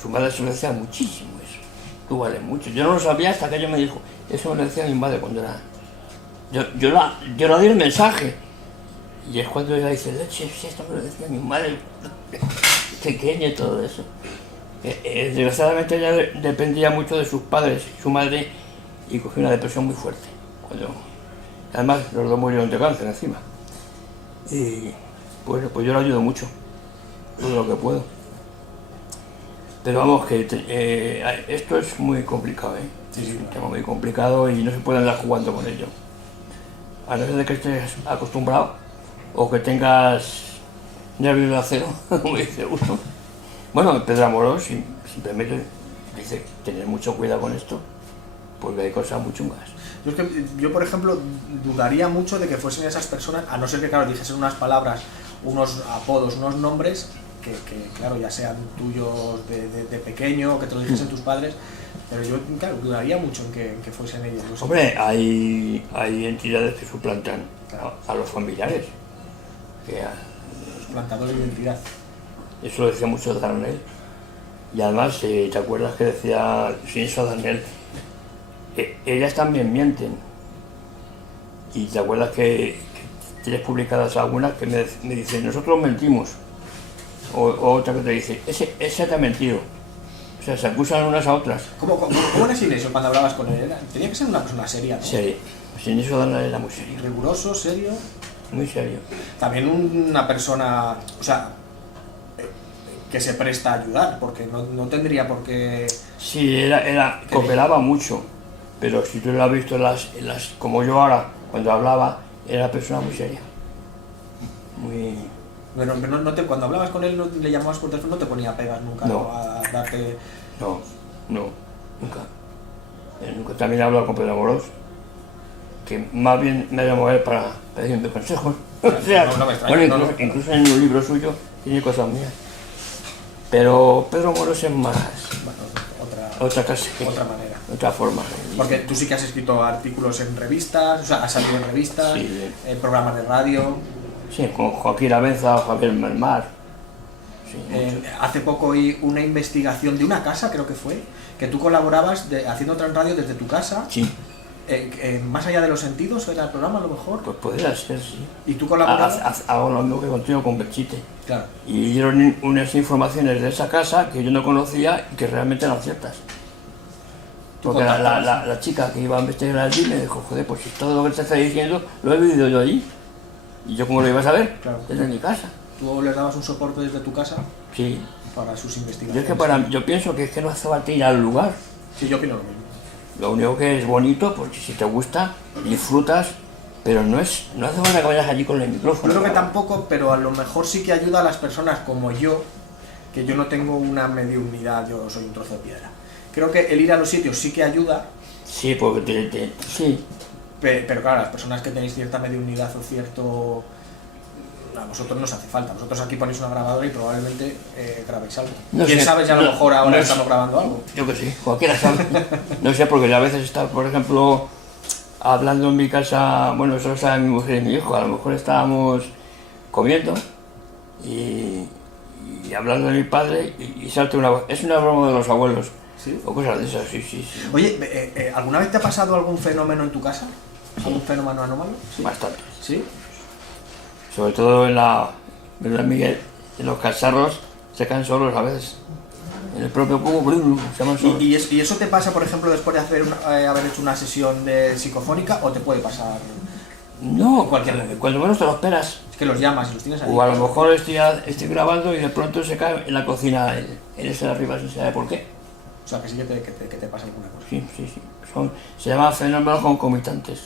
su madre se lo decía muchísimo eso. Tú vales mucho. Yo no lo sabía hasta que ella me dijo, eso me lo decía mi madre cuando era... Yo le di el mensaje. Y es cuando ella dice, leche, si esto me lo decía mi madre pequeña y todo eso. Desgraciadamente ella dependía mucho de sus padres y su madre, y cogió una depresión muy fuerte. Además, los dos murieron de cáncer encima. Y bueno, pues yo la ayudo mucho, todo lo que puedo. Pero vamos, que esto es muy complicado, ¿eh? Sí, Es un claro. tema muy complicado y no se puede andar jugando con ello. A no ser de que estés acostumbrado o que tengas nervios de acero, como dice uno. Bueno, Pedro Amorós simplemente dice tener mucho cuidado con esto, porque hay cosas muy chungas. Yo, por ejemplo, dudaría mucho de que fuesen esas personas, a no ser que, claro, dijesen unas palabras, unos apodos, unos nombres, que claro, ya sean tuyos de pequeño, que te lo dijesen tus padres, pero yo, claro, dudaría mucho en que fuesen ellos. No sé. Hombre, hay entidades que suplantan Claro. a los familiares. Plantador de identidad. Eso lo decía mucho Darnell. Y además, ¿te acuerdas que decía, sin eso Darnell, ellas también mienten? Y te acuerdas que tienes publicadas algunas que me dicen, nosotros mentimos. O otra que te dice, ese te ha mentido. O sea, se acusan unas a otras. ¿Cómo era Sinesio cuando hablabas con él? Tenía que ser una persona seria, ¿no? Serio. Sin eso Darnell era muy serio. Riguroso, serio. Muy serio. También una persona, o sea, que se presta a ayudar, porque no tendría por qué... Sí, cooperaba mucho, pero si tú lo has visto como yo ahora, cuando hablaba, era una persona muy seria. Muy... Bueno, cuando hablabas con él, no le llamabas por teléfono, no te ponía pegas nunca, No. A darte... No, nunca. Nunca. También he hablado con Pedro Amorós, que más bien me llamó él para pedirme consejos. O sea, No me extraña, bueno, no. incluso en un libro suyo tiene cosas mías. Pero Pedro Amorós es más Bueno, otra manera. otra forma. Porque tú sí que has escrito artículos en revistas, o sea, has salido en revistas, Sí. en programas de radio. Sí, con Joaquín Abenza, Joaquín Melmar. Sí, mucho. Hace poco oí una investigación de una casa, creo que fue, que tú colaborabas haciendo otra en radio desde tu casa. Sí, Más allá de los sentidos, era el programa a lo mejor. pues podría ser, sí. Y tú colaborabas. Hago lo mismo que contigo con Berchite. Claro. Y dieron unas informaciones de esa casa que yo no conocía y que realmente eran ciertas. ¿Tú Porque contactabas? la chica que iba a investigar allí me dijo, joder, pues si todo lo que te está diciendo lo he vivido yo allí. ¿Y yo cómo lo iba a saber? Claro. Desde mi casa. Tú les dabas un soporte desde tu casa Sí. para sus Yo, investigaciones. yo pienso que es que no hace falta ir al lugar. Sí, yo opino lo mismo. Lo único que es bonito, porque si te gusta, disfrutas, pero no hace falta que vayas allí con el micrófono. Yo creo que tampoco, pero a lo mejor sí que ayuda a las personas como yo, que yo no tengo una mediunidad, yo soy un trozo de piedra. Creo que el ir a los sitios sí que ayuda, Sí, porque sí. pero claro, las personas que tenéis cierta mediunidad o cierto A vosotros no os hace falta. Vosotros aquí ponéis una grabadora y probablemente grabéis algo. No ¿Quién sé, sabe si a lo no, mejor ahora no estamos grabando algo? Yo que sí, cualquiera sabe. No sé, porque a veces está, por ejemplo, hablando en mi casa, bueno, eso lo sabe mi mujer y mi hijo, a lo mejor estábamos comiendo y hablando de mi padre y salta una voz. Es una broma de los abuelos. ¿Sí? O cosas de esas, sí. Oye, ¿alguna vez te ha pasado algún fenómeno en tu casa? ¿Algún fenómeno anómalo? Sí. Bastante. ¿Sí? Sobre todo en la ¿verdad, Miguel? En los cacharros se caen solos a veces. En el propio cubo, se llaman solos. ¿Y eso te pasa, por ejemplo, después de haber hecho una sesión de psicofónica o te puede pasar? No, Cualquier- cuando menos te lo esperas. Es que los llamas y los tienes ahí. O a lo mejor estoy grabando y de pronto se cae en la cocina, en ese de arriba, sin saber por qué. O sea, que sí que te pasa alguna cosa. Sí. Se llaman fenómenos concomitantes.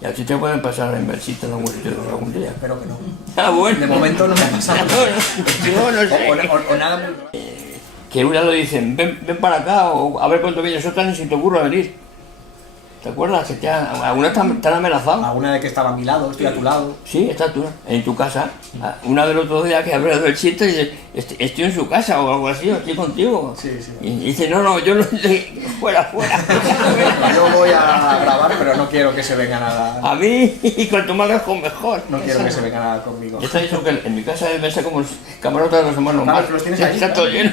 Y a ti te pueden pasar en versito en algún sitio algún día. Espero que no. Ah, bueno. De momento no me ha pasado nada. No sé. O nada muy... Que una lo dicen, ven para acá, o a ver cuándo vienes, otra ni se te ocurra venir. ¿Te acuerdas? Que alguna te han amenazado. Alguna de que estaba a mi lado, estoy a tu lado. Sí, estás tú, en tu casa. Una del otro día que abrió el chiste y dice, estoy en su casa o algo así, o estoy contigo. Sí. Y dice, no, yo no fuera. Yo voy a grabar, pero no quiero que se venga nada. A mí, y cuanto más lejos mejor. No quiero que se venga nada conmigo. Ya está dicho que en mi casa me sé como los camarotes de los hermanos Claro, más. que los tienes ahí, Está claro. todo lleno.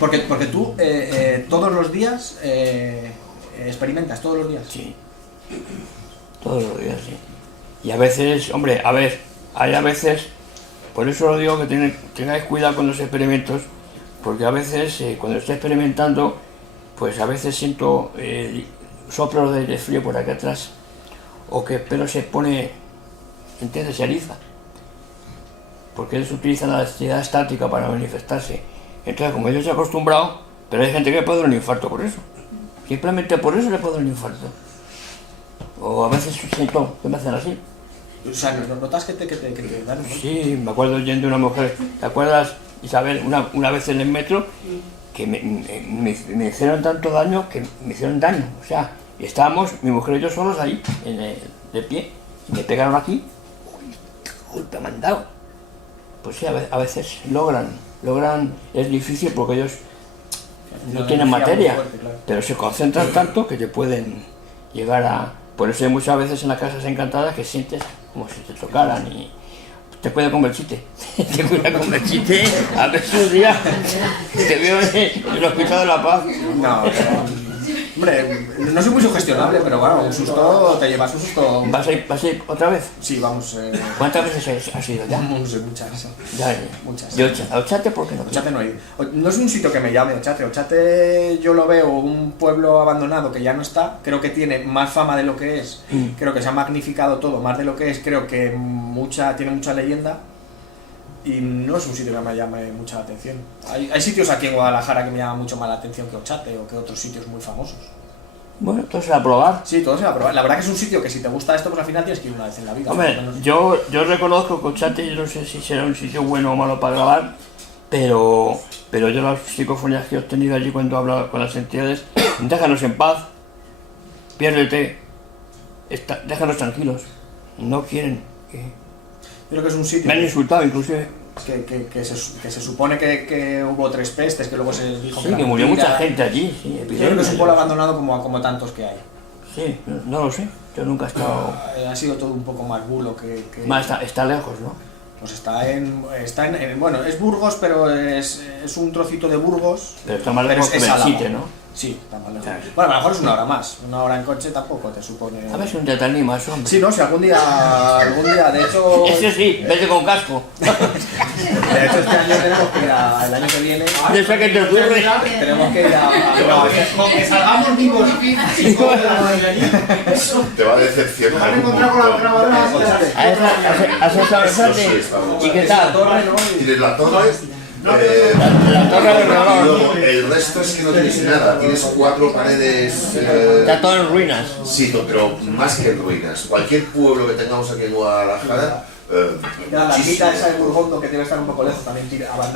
Porque tú todos los días experimentas, todos los días. Sí, todos los días, sí. Y a veces, hombre, hay a veces, por eso lo digo que tengáis cuidado con los experimentos, porque a veces cuando estoy experimentando, pues a veces siento soplos de aire frío por aquí atrás, o que el pelo se pone, ¿entiendes? Se eriza, porque ellos utilizan la electricidad estática para manifestarse. Entonces, como yo estoy acostumbrado, pero hay gente que puede dar un infarto por eso. Simplemente por eso le puedo dar un infarto. O a veces siento que me hacen así. O sea, ¿notas que te dan un golpe? Sí, me acuerdo oyendo una mujer, ¿te acuerdas, Isabel? Una vez en el metro que me hicieron tanto daño que me hicieron daño. O sea, estábamos, mi mujer y yo solos ahí, de pie, y me pegaron aquí. Uy, qué golpe me han dado. Pues sí, a veces logran, es difícil porque ellos no tienen materia, Fuerte, claro. pero se concentran tanto que te pueden llegar a... Por eso hay muchas veces en las casas encantadas que sientes como si te tocaran y te cuida con Belchite. Te cuida con Belchite, a ver si un día te veo en el Hospital de la Paz. No, hombre, no soy muy sugestionable, pero bueno, un susto, te llevas un susto. ¿Vas a ir otra vez? Sí, vamos. ¿Cuántas veces has ido ya? No sé, muchas. Ya, Muchas. Yo, a Ochate, ¿por qué no? Ochate no he ido. No es un sitio que me llame Ochate. Ochate yo lo veo un pueblo abandonado que ya no está. Creo que tiene más fama de lo que es. Creo que se ha magnificado todo más de lo que es. Creo que tiene mucha leyenda. Y no es un sitio que me llame mucha atención. Hay sitios aquí en Guadalajara que me llaman mucho más la atención que Ochate o que otros sitios muy famosos. Bueno, entonces a probar. Sí, todo se va a probar. La verdad que es un sitio que si te gusta esto, pues al final tienes que ir una vez en la vida. Hombre, Por lo menos. yo reconozco que Ochate, yo no sé si será un sitio bueno o malo para grabar, pero yo las psicofonías que he obtenido allí cuando he hablado con las entidades, déjanos en paz, piérdete, déjanos tranquilos, no quieren. Creo que es un sitio Me han insultado inclusive. que se supone que hubo 3 pestes, que luego se dijo Sí, era que murió mentira. mucha gente allí, sí, Yo creo que es un epidemias. pueblo abandonado como tantos que hay. Sí, no lo sé, yo nunca he estado... Ha sido todo un poco más bulo que... Más está lejos, ¿no? Pues está en bueno, es Burgos, pero es un trocito de Burgos. Pero está más Pero lejos que es Álava. Belchite, ¿no? Sí, está más lejos. Claro. Bueno, a lo mejor es 1 hora más. 1 hora en coche tampoco te supone... A ver si un día te animas, hombre. Sí, no, si algún día, de hecho... Eso sí, vete con casco. De hecho, este año tenemos que ir el año que viene... De eso que te ocurre. Tenemos que ir a Con que salgamos vivos sin Te va a decepcionar. van a un encontrar con la montón. grabadora. ¿Has estado en Eso Sante? sí, estamos. ¿Y qué la tal? torre, ¿no? Tienes la torre. La torre del Y reloj. luego el resto es que no tienes nada. Tienes 4 paredes. Está todo en ruinas. Sí, pero más que en ruinas. Cualquier pueblo que tengamos aquí en Guadalajara. La muchísimo. ermita esa de Burgondo que debe estar un poco lejos también tira abajo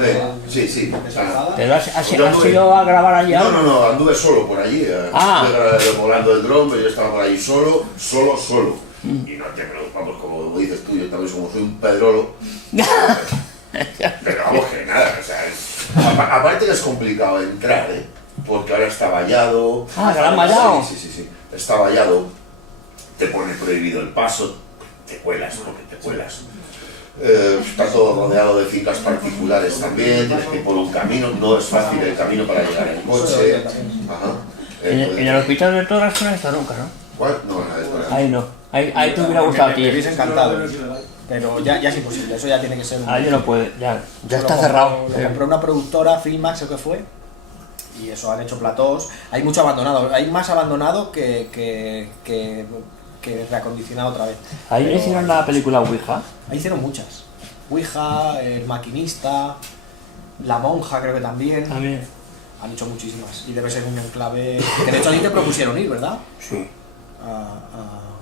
Sí. de Salgada. ¿Pero has ido a grabar allá? No, anduve solo por allí. Estuve volando el dron, yo estaba por allí solo. Y no te preocupamos, como dices tú, yo también como soy un pedrolo. Pero vamos que nada, o sea, aparte que es complicado entrar, porque ahora está vallado. Ah, ¿que lo han vallado? Sí, está vallado, te pone prohibido el paso, te cuelas, porque te cuelas. Está todo rodeado de fincas particulares también, tienes que ir por un camino, no es fácil el camino para llegar en coche. Ajá. En el hospital de Torres no está nunca, ¿no? ¿Cuál? No, no. Ahí no. Ahí te hubiera gustado a Me hubiese ti. encantado. Pero ya es imposible, eso ya tiene que ser. Ahí no puede, ya Eso está lo cerrado. Lo compró una productora, Filmax, creo que fue. Y eso, han hecho platós. Hay mucho abandonado. Hay más abandonado que reacondicionado otra vez. Ahí Pero hicieron la película Ouija. Ahí hicieron muchas. Ouija, El Maquinista, La Monja, creo que también. También. Han hecho muchísimas. Y debe ser un enclave. Que de hecho a ti te propusieron ir, ¿verdad? Sí.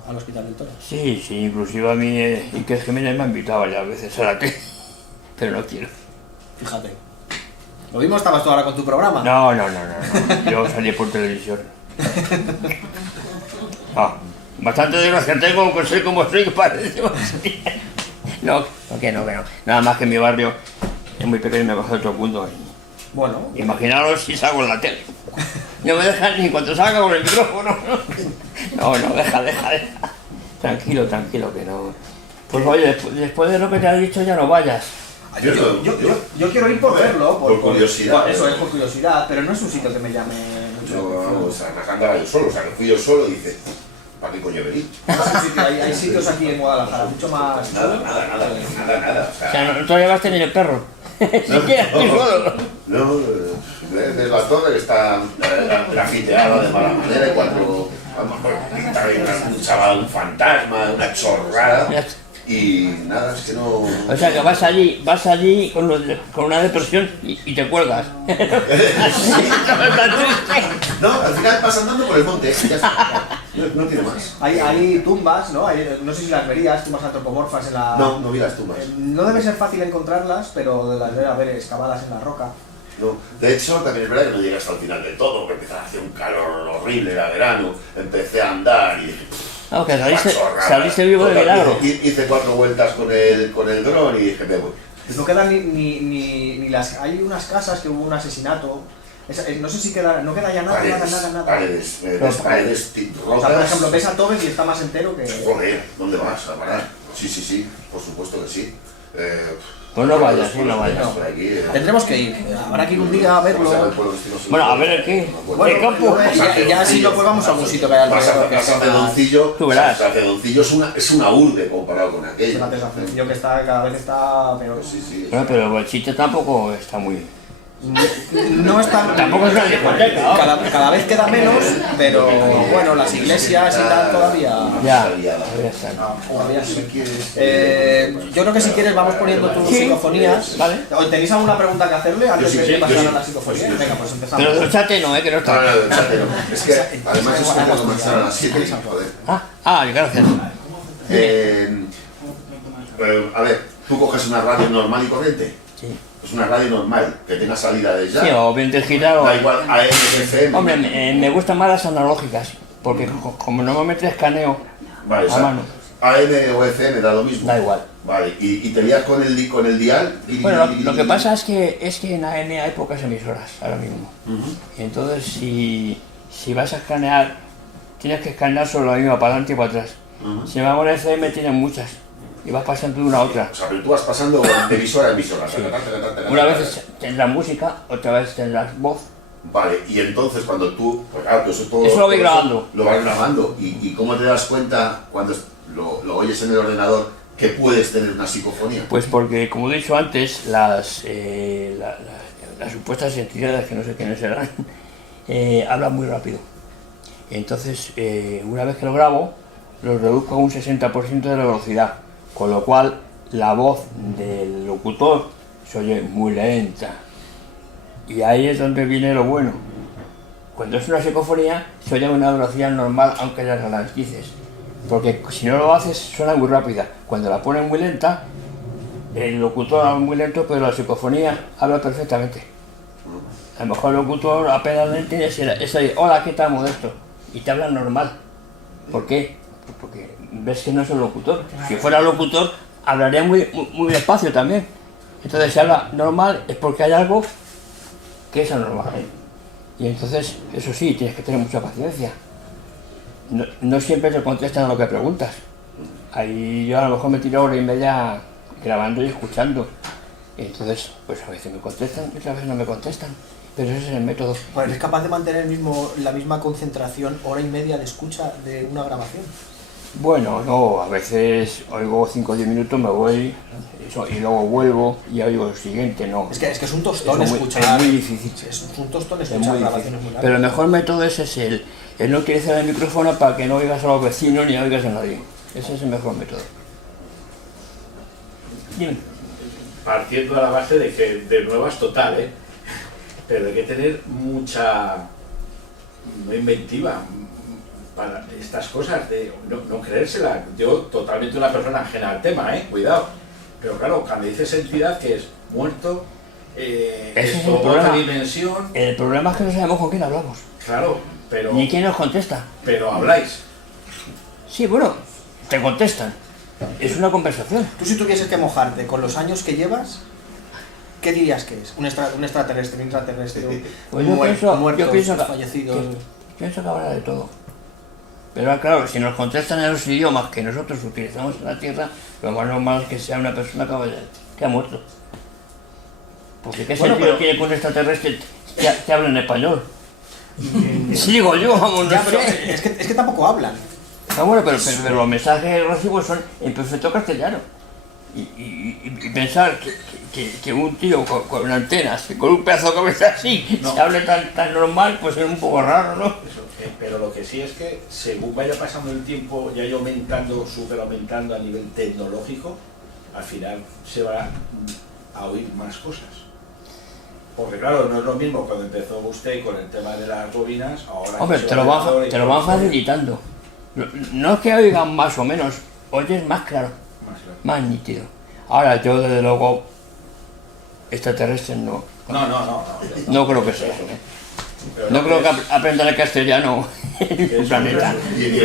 Al Hospital del Toro. Sí, inclusive a mí Iker Jiménez me ha invitado ya a veces a la tele, pero no quiero. Fíjate. Lo mismo estabas tú ahora con tu programa. No. Yo salí por televisión. Bastante desgracia tengo con ser como soy, que parece. No. Nada más que mi barrio es muy pequeño y me coge otro punto. Bueno. Imaginaros si salgo en la tele. No me dejan ni cuando salga con el micrófono. No, deja. Tranquilo, que no. Pues oye, después de lo que te ha dicho ya no vayas. Yo quiero ir por verlo, por curiosidad. Eso es por curiosidad, pero no es un sitio que me llame mucho. Yo, o sea, me andaba yo solo, o sea, que fui yo solo y dice, ¿para qué coño venir? Hay sitios aquí en Guadalajara mucho más. Nada. O sea, no te llevaste ni el perro. Siquiera tú solo. No, desde la torre que está grafiteada de mala manera y cuatro. Vamos, pintar ahí un chaval, un fantasma, una chorrada. Y nada, es que no. O sea que vas allí con una depresión y te cuelgas. No, al final vas andando por el monte, ya está. No tiene más. Hay tumbas, ¿no? No sé si las verías, tumbas antropomorfas en la. No vi las tumbas. No debe ser fácil encontrarlas, pero las debe haber excavadas en la roca. No. De hecho, también es verdad que no llegué hasta el final de todo, porque empezaba a hacer un calor horrible, era verano, empecé a andar y... No, que saliste vivo de milagro. Hice 4 vueltas con el dron y dije, me voy. No quedan ni las... Hay unas casas que hubo un asesinato. No sé si queda... No queda ya nada. Paredes rotas. O sea, por ejemplo, ves a Torres y está más entero que... Joder, ¿dónde vas a parar? Sí, por supuesto que sí. Pues no vayas, Tendremos que ir. Habrá que ir un día a verlo. Bueno, a ver el qué. ¿El campo? Ya si no, pues vamos a algún sitio que haya alrededor. Tú verás. Sacedoncillo es una urbe comparado con aquello. Sacedoncillo que cada vez está peor. Sí. Bueno, pero el sitio tampoco está muy... No está... Tampoco es una discoteca, ¿no? Cada vez queda menos, pero bueno, las iglesias y tal todavía... Ya. Todavía sí. Yo creo que si quieres vamos poniendo tus psicofonías. Vale. ¿Tenéis alguna pregunta que hacerle antes de pasar a la psicofonía? psicofonía? Venga, pues empezamos. Pero chate no, que no está. No, chate no. Es que además es que comenzar a las 7 y joder. Gracias. A ver, tú coges una radio normal y corriente. Sí. Pues una radio normal, que tenga salida de ya. Sí, o bien digital o... Da igual, AM, FM. Hombre, me gustan más las analógicas, porque como normalmente escaneo Vale, a mano. AM o FM da lo mismo. Da igual. Vale, y te lías con el dial. Bueno, lo que pasa es que en AM hay pocas emisoras ahora mismo. Y entonces si vas a escanear, tienes que escanear solo la misma, para adelante y para atrás. Si vamos a FM tienen muchas. Y vas pasando de una a otra. O sea, pero tú vas pasando de emisora a emisora. Sí. Una vez tendrás música, otra vez tendrás voz. Vale, y entonces cuando tú... Pues claro, que eso lo voy grabando. Lo vas grabando. ¿Y cómo te das cuenta cuando lo oyes en el ordenador que puedes tener una psicofonía? Pues porque, como he dicho antes, las supuestas entidades, que no sé quiénes serán, hablan muy rápido. Entonces, una vez que lo grabo, lo reduzco a un 60% de la velocidad. Con lo cual, la voz del locutor se oye muy lenta. Y ahí es donde viene lo bueno. Cuando es una psicofonía, se oye a una velocidad normal, aunque la ralentices. Porque si no lo haces, suena muy rápida. Cuando la ponen muy lenta, el locutor habla muy lento, pero la psicofonía habla perfectamente. A lo mejor el locutor apenas le entiendes, eso de, hola, ¿qué tal, Modesto? Y te habla normal. ¿Por qué? Porque ves que no es el locutor. Si fuera locutor, hablaría muy despacio también. Entonces si habla normal es porque hay algo que es anormal. Y entonces, eso sí, tienes que tener mucha paciencia. No siempre te contestan a lo que preguntas. Ahí yo a lo mejor me tiro hora y media grabando y escuchando. Y entonces, pues a veces me contestan y otras veces no me contestan. Pero ese es el método. Pues ¿eres capaz de mantener la misma concentración hora y media de escucha de una grabación? Bueno, no, a veces oigo 5 o 10 minutos, me voy y luego vuelvo y oigo lo siguiente, no. Es que es un tostón Es escuchar. muy difícil. Es un tostón Es escuchar muy grabaciones difícil. muy largas. Pero el mejor método es el no utilizar el micrófono para que no oigas a los vecinos ni oigas a nadie. Ese es el mejor método. Dime. Partiendo a la base de que de nuevas total, ¿eh? Pero hay que tener mucha inventiva para estas cosas, de no creérsela. Yo totalmente una persona ajena al tema, cuidado. Pero claro, cuando dices entidad, que es muerto, Ese es el esto, otra problema. dimensión, El problema es que no sabemos con quién hablamos. claro, pero Ni quién nos contesta. habláis. Sí, bueno, te contestan. Es una conversación. Tú si tuvieses que mojarte con los años que llevas, ¿qué dirías que es? Un extraterrestre, un intraterrestre, Pues muertos, yo pienso fallecidos. pienso que habrá de todo. Pero claro, si nos contestan en los idiomas que nosotros utilizamos en la Tierra, lo más normal es que sea una persona que ha muerto. Porque ¿qué Bueno, sentido pero- tiene que un extraterrestre que hable en español? Sí, digo yo, vamos, no Ya, pero sé. es que tampoco hablan. Ah, bueno, pero los mensajes que recibo son en perfecto castellano. Y pensar que un tío con antenas, con un pedazo de cabeza así, No. se hable tan normal, pues es un poco raro, ¿no? Eso, pero lo que sí es que según vaya pasando el tiempo y vaya aumentando, super aumentando a nivel tecnológico, al final se va a oír más cosas. Porque claro, no es lo mismo cuando empezó usted con el tema de las bobinas, ahora... Hombre, que se te lo va van, y te lo todo van eso, facilitando. No es que oigan más o menos, oyes más claro, más claro. más nítido. Ahora yo desde luego extraterrestres no creo que sea. Pero No creo que es- aprender el castellano en el Eso, planeta. eso. Y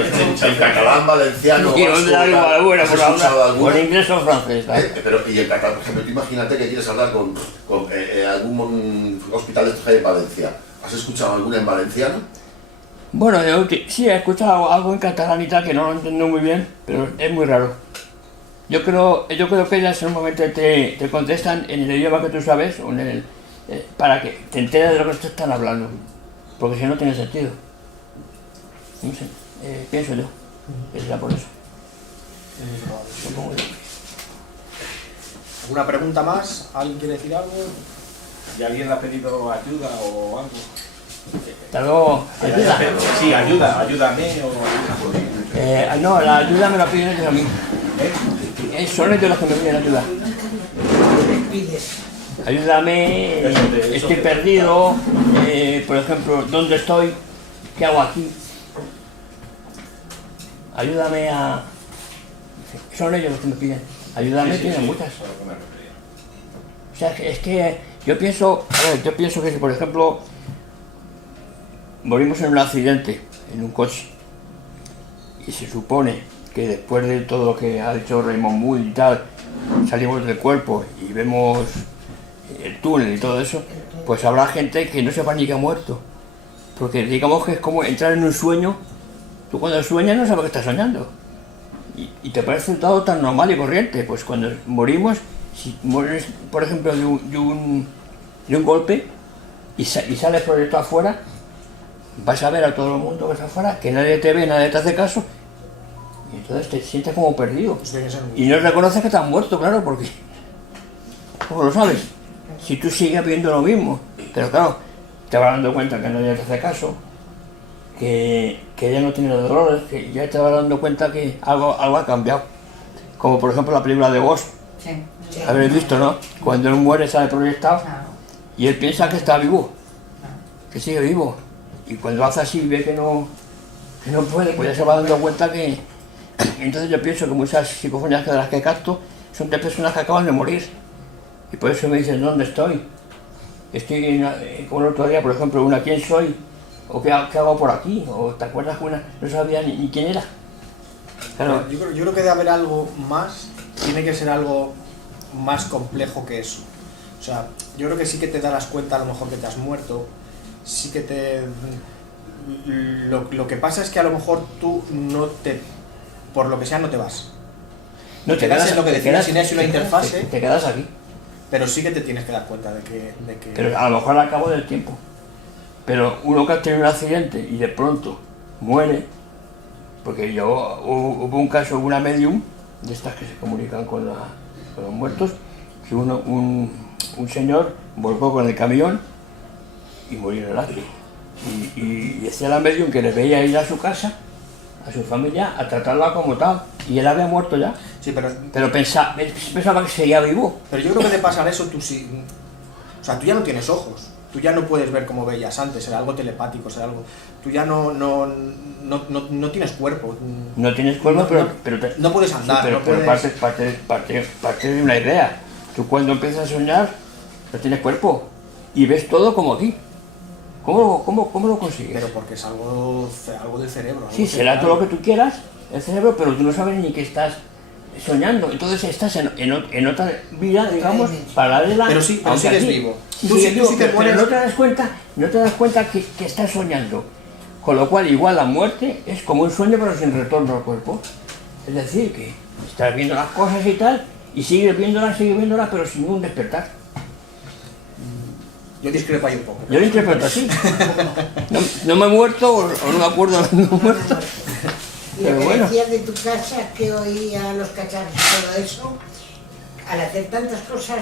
el catalán valenciano Y no da igual, bueno, ¿has por escuchado hablar alguna? por inglés o francés. ¿no? Pero, y el catalán, por ejemplo, tú imagínate que quieres hablar con algún hospital de estos que hay en Valencia. ¿Has escuchado alguna en valenciano? Bueno, sí he escuchado algo en catalán y tal que no lo entiendo muy bien, pero es muy raro. Yo creo que ellas en un momento te contestan en el idioma que tú sabes, o para que te enteres de lo que te están hablando, porque si no tiene sentido. No sé, pienso yo, que será por eso. Supongo yo. ¿Alguna pregunta más? ¿Alguien quiere decir algo? ¿Y alguien le ha pedido ayuda o algo? Hasta luego. ¿Ayuda? Sí, ayúdame o... No, la ayuda me la piden ellos a mí. Son ellos los que me piden ayuda. Ayúdame, Eso estoy te- perdido, por ejemplo, ¿dónde estoy? ¿Qué hago aquí? Ayúdame a... Son ellos los que me piden. Ayúdame, tienen muchas. eso es lo que me refería. O sea, es que yo pienso que si por ejemplo morimos en un accidente, en un coche, y se supone que después de todo lo que ha dicho Raymond Moore y tal, salimos del cuerpo y vemos el túnel y todo eso, pues habrá gente que no sepa ni que ha muerto. Porque digamos que es como entrar en un sueño. Tú cuando sueñas no sabes que estás soñando. Y te parece todo tan normal y corriente. Pues cuando morimos, si mueres, por ejemplo, de un golpe y sales por esto afuera, vas a ver a todo el mundo que está afuera, que nadie te ve, nadie te hace caso, y entonces te sientes como perdido. Eso tiene que ser muy- Y no reconoces que te has muerto, claro, porque... ¿Cómo lo sabes? Si tú sigues viendo lo mismo. Pero claro, te vas dando cuenta que nadie te hace caso, que ya no tiene dolores, que ya te vas dando cuenta que algo ha cambiado. Como por ejemplo la película de Ghost. Sí. Habréis visto, ¿no? Cuando él muere sale proyectado Claro. y él piensa que está vivo, que sigue vivo. Y cuando hace así ve que no puede, pues ya se va dando cuenta que... Entonces yo pienso que muchas psicofonías de las que capto son de personas que acaban de morir. Y por eso me dicen, ¿dónde estoy? Estoy como el otro día, por ejemplo, una, ¿quién soy? ¿O qué hago por aquí? ¿O te acuerdas que una no sabía ni quién era? Claro, Yo creo que debe haber algo más tiene que ser algo más complejo que eso. O sea, yo creo que sí que te darás cuenta a lo mejor que te has muerto, sí que te... Lo que pasa es que a lo mejor tú no te... por lo que sea no te vas. No te quedas en lo que decías Inés y una interfase, te quedas aquí. pero sí que te tienes que dar cuenta de que... Pero a lo mejor al cabo del tiempo. Pero uno que ha tenido un accidente y de pronto muere, porque hubo un caso, una medium, de estas que se comunican con los muertos, que un señor volcó con el camión y murió en el acto. Y decía la medium que le veía ir a su casa, a su familia, a tratarla como tal, y él había muerto ya. Sí, pero pensaba que seguía vivo. Pero yo creo que de pasar eso tú sí... O sea, tú ya no tienes ojos, tú ya no puedes ver como veías antes, era algo telepático, era algo... Tú ya no tienes cuerpo. No tienes cuerpo, pero no puedes andar, sí, pero puedes... parte de una idea. Tú cuando empiezas a soñar, no tienes cuerpo y ves todo como aquí. ¿Cómo lo consigues? Pero porque es algo del cerebro. Sí, será todo lo que tú quieras, el cerebro, pero tú no sabes ni que estás soñando. Entonces estás en otra vida, digamos, paralela. Pero sigues vivo. Tú te pones... Pero no te das cuenta que estás soñando. Con lo cual, igual la muerte es como un sueño, pero sin retorno al cuerpo. Es decir, que estás viendo las cosas y tal, y sigues viéndolas, pero sin un despertar. Yo discrepo ahí un poco. Yo lo interpreto así. No me he muerto, o no me acuerdo de no me he muerto. Y lo que decías de tu casa, que oía los cacharros y todo eso, al hacer tantas cosas,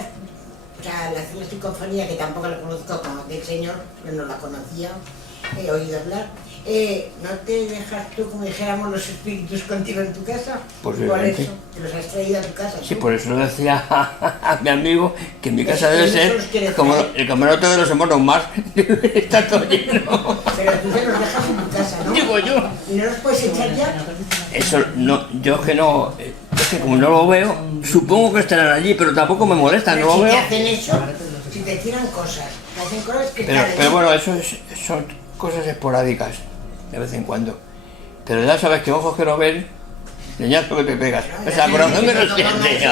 o sea, al hacer la psicofonía, que tampoco la conozco como aquel señor, yo no la conocía, he oído hablar, ¿no te dejas tú, como dijéramos, los espíritus contigo en tu casa? Por eso, te los has traído a tu casa. Sí, por eso lo decía a mi amigo, que en mi casa debe ser como el camarote de los hermanos más, está todo lleno. Pero tú te los dejas en tu casa, ¿no? Digo yo. ¿Y no los puedes echar ya? Eso no, yo es que no, es que como no lo veo, supongo que estarán allí, pero tampoco me molesta, no lo veo. Si te hacen eso, si te tiran cosas, te hacen cosas que pero bueno, eso son cosas esporádicas, de vez en cuando. Pero ya sabes que ojos que no ven, leñazo que te pegas. O sea, corazón que no siente.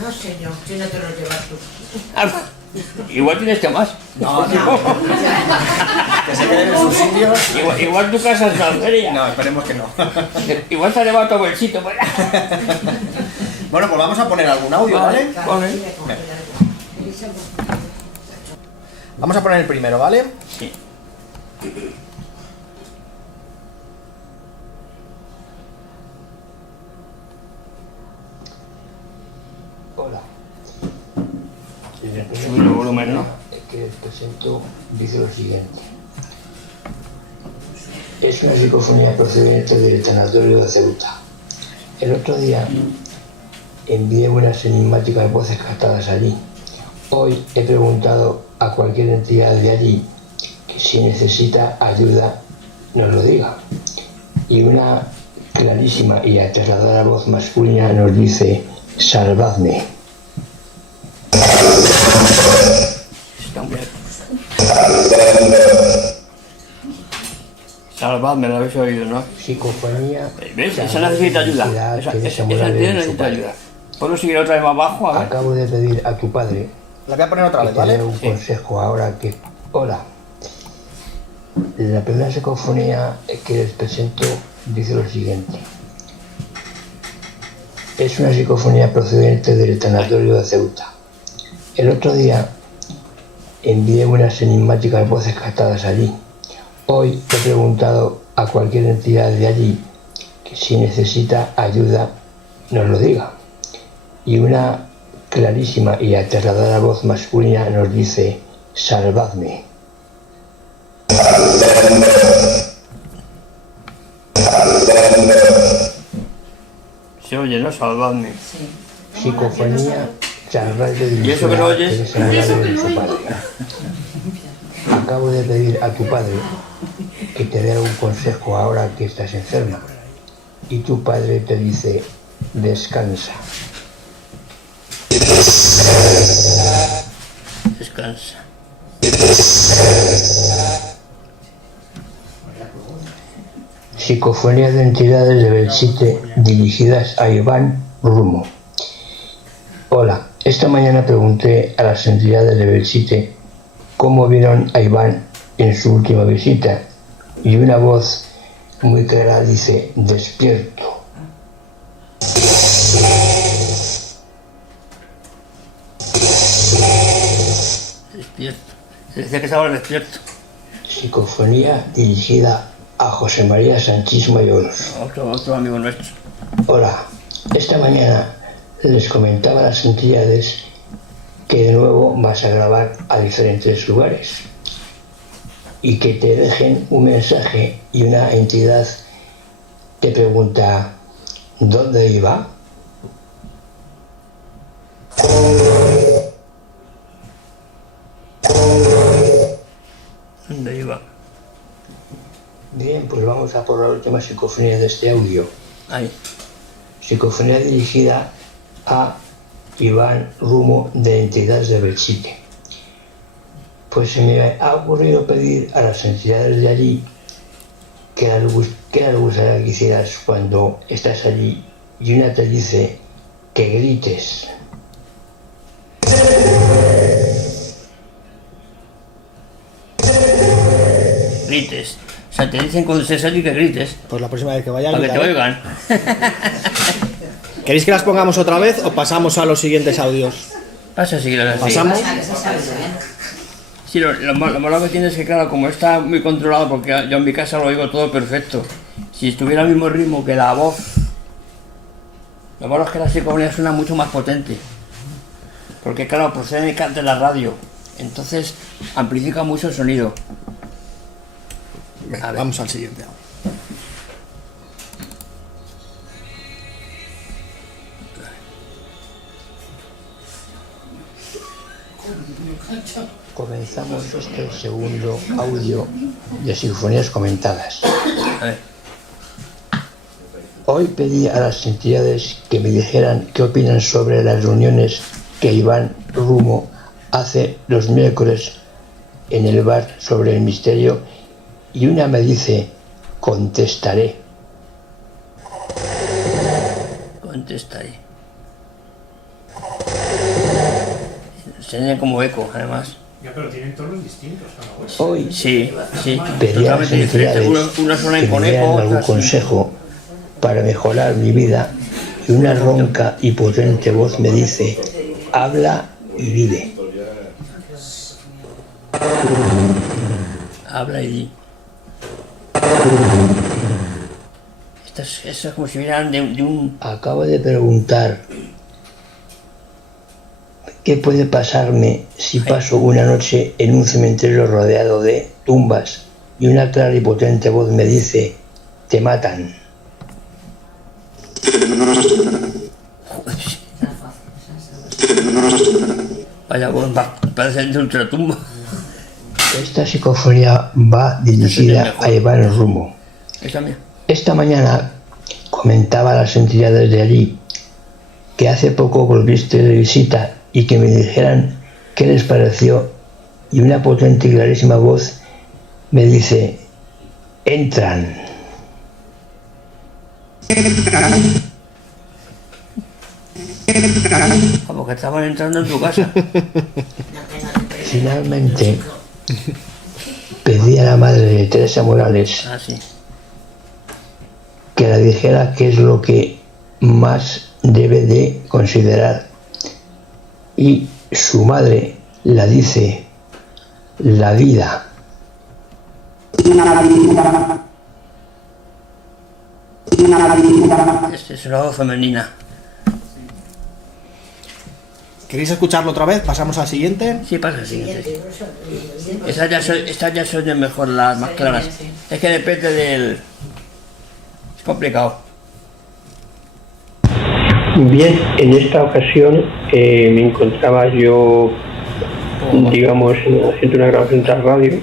No sé yo, si no te lo llevas tú. Igual tienes que más. No. Que se queden en sus sitios. Igual tu casa es una feria. No, esperemos que no. Igual se ha llevado tu bolsito. Bueno, pues vamos a poner algún audio, ¿vale? Vamos a poner el primero, ¿vale? Sí. Hola. Sube el volumen, ¿no? Que presento dice lo siguiente. Es una psicofonía procedente del tanatorio de Ceuta. El otro día envié unas enigmáticas voces captadas allí. Hoy he preguntado a cualquier entidad de allí que si necesita ayuda nos lo diga. Y una clarísima y aterradora voz masculina nos dice: salvadme. Salvadme, lo habéis oído, ¿no? Psicofonía. ¿Ves? Esa necesita ayuda. Esa entidad necesita ayuda. ¿Puedo seguir otra vez más abajo? A ver. Acabo de pedir a tu padre. La voy a poner otra vez, ¿vale? Te doy un consejo ahora que... Hola. La primera psicofonía que les presento dice lo siguiente. Es una psicofonía procedente del tanatorio de Ceuta. El otro día envié unas enigmáticas voces captadas allí. Hoy he preguntado a cualquier entidad de allí que si necesita ayuda nos lo diga. Y una clarísima y aterradora voz masculina nos dice: salvadme. Se oye, ¿no? Salvadme. Sí. Psicofonía, salvadme de ¿Y eso que no oyes? Acabo de pedir a tu padre que te dé un consejo ahora que estás enferma. Y tu padre te dice: descansa. Descansa. Psicofonía de entidades de Belchite dirigidas a Iván Rumo. Hola, esta mañana pregunté a las entidades de Belchite cómo vieron a Iván en su última visita y una voz muy clara dice: despierto. Despierto. Se decía que estaba despierto. Psicofonía dirigida a José María Sanchís Mayons. Otro amigo nuestro. Hola, esta mañana les comentaba a las entidades que de nuevo vas a grabar a diferentes lugares y que te dejen un mensaje y una entidad te pregunta ¿dónde iba? ¿Dónde iba? Bien, pues vamos a por la última psicofonía de este audio. Ahí. Psicofonía dirigida a Iván Rumo de entidades de Belchite. Pues se me ha ocurrido pedir a las entidades de allí que les gustaría que hicieras cuando estás allí y una te dice que grites. Grites. O sea, te dicen cuando estés allí que grites. Pues la próxima vez que vaya, Para que te gritaré. oigan. ¿Queréis que las pongamos otra vez o pasamos a los siguientes audios? Pasa si quieres así. ¿Pasamos? Sí, lo malo que tiene es que, claro, como está muy controlado, porque yo en mi casa lo oigo todo perfecto. Si estuviera al mismo ritmo que la voz, lo malo es que la psicofonía suena mucho más potente. Porque, claro, procede de la radio. Entonces, amplifica mucho el sonido. Venga, A ver. vamos al siguiente audio. Comenzamos este segundo audio de psicofonías comentadas. A ver. Hoy pedí a las entidades que me dijeran qué opinan sobre las reuniones que Iván Rumo hace los miércoles en el bar sobre el misterio y una me dice: contestaré. Contestaré. Se oye como eco, además. Ya, pero tienen tonos distintos cada vez. Hoy Sí, sí. pedí a las Totalmente diferente. entidades Una suena que con me eco, dieran otra algún sin- consejo para mejorar mi vida y una ronca y potente voz me dice: habla y vive. Habla y di. Esto es como si vieran de un... Acabo de preguntar qué puede pasarme si paso una noche en un cementerio rodeado de tumbas y una clara y potente voz me dice: te matan. Vaya, bueno, parece de ultratumba. Esta psicofonía va dirigida a Iván Rumo. Esa mía. Esta mañana comentaba a las entidades de allí que hace poco volviste de visita y que me dijeran qué les pareció, y una potente y clarísima voz me dice: entran. Como que estaban entrando en tu casa. Finalmente pedí a la madre de Teresa Morales Ah, sí. que la dijera qué es lo que más debe de considerar, y su madre la dice: la vida. Es una voz femenina. ¿Queréis escucharlo otra vez? Pasamos al siguiente. Sí, pasa el siguiente. Estas ya se oyen mejor, las más claras. Es que depende del... Es complicado. Bien, en esta ocasión me encontraba yo, digamos, haciendo una grabación tras radio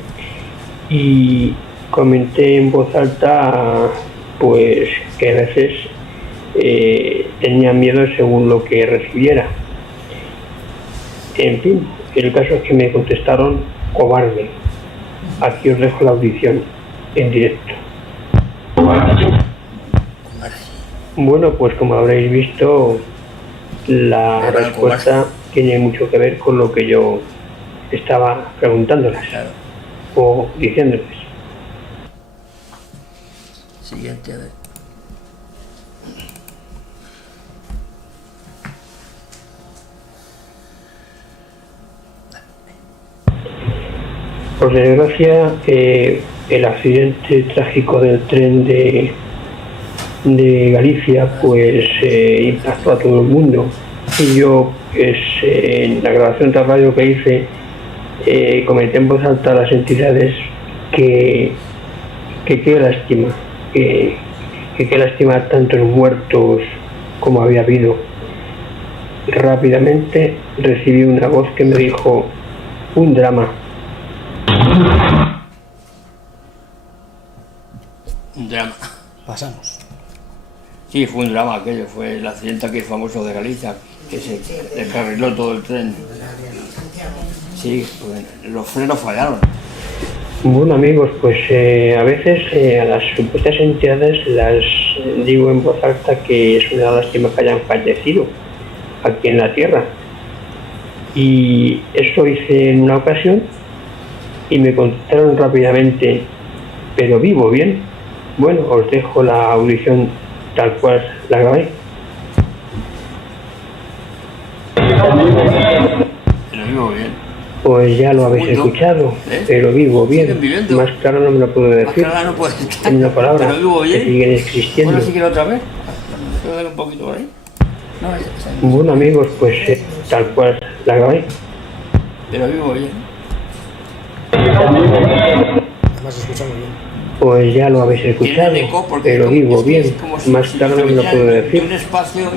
y comenté en voz alta, pues, que a veces tenía miedo según lo que recibiera. En fin, el caso es que me contestaron: cobarde. Aquí os dejo la audición en directo. Bueno, pues como habréis visto, la respuesta tiene mucho que ver con lo que yo estaba preguntándoles o diciéndoles. Siguiente, a ver. Por desgracia, el accidente trágico del tren de Galicia pues impactó a todo el mundo. Y yo, pues, en la grabación de radio que hice, comenté en voz alta a las entidades que qué lástima, que qué lástima tantos muertos como había habido. Rápidamente recibí una voz que me dijo: un drama. Un drama. Pasamos. Sí, fue un drama aquello, fue el accidente aquí famoso de Galicia, que se descarriló todo el tren. Sí, pues, los frenos fallaron. Bueno, amigos, pues a veces a las supuestas entidades las digo en voz alta que es una lástima que hayan fallecido aquí en la Tierra. Y eso hice en una ocasión y me contestaron rápidamente: pero vivo bien. Bueno, os dejo la audición tal cual la grabé. Pero vivo bien. Pues ya lo habéis escuchado, pero vivo bien. Más claro no me lo puedo decir. Más claro no puede estar. En una palabra, pero vivo bien. que siguen existiendo. Bueno, si quiero otra vez. ¿Puedo dar un poquito por ahí? No, Bueno, amigos, pues tal cual la grabé. Pero vivo bien. Además se escucha muy bien. Pues ya lo habéis escuchado, pero vivo bien. Más claro no me lo puedo decir.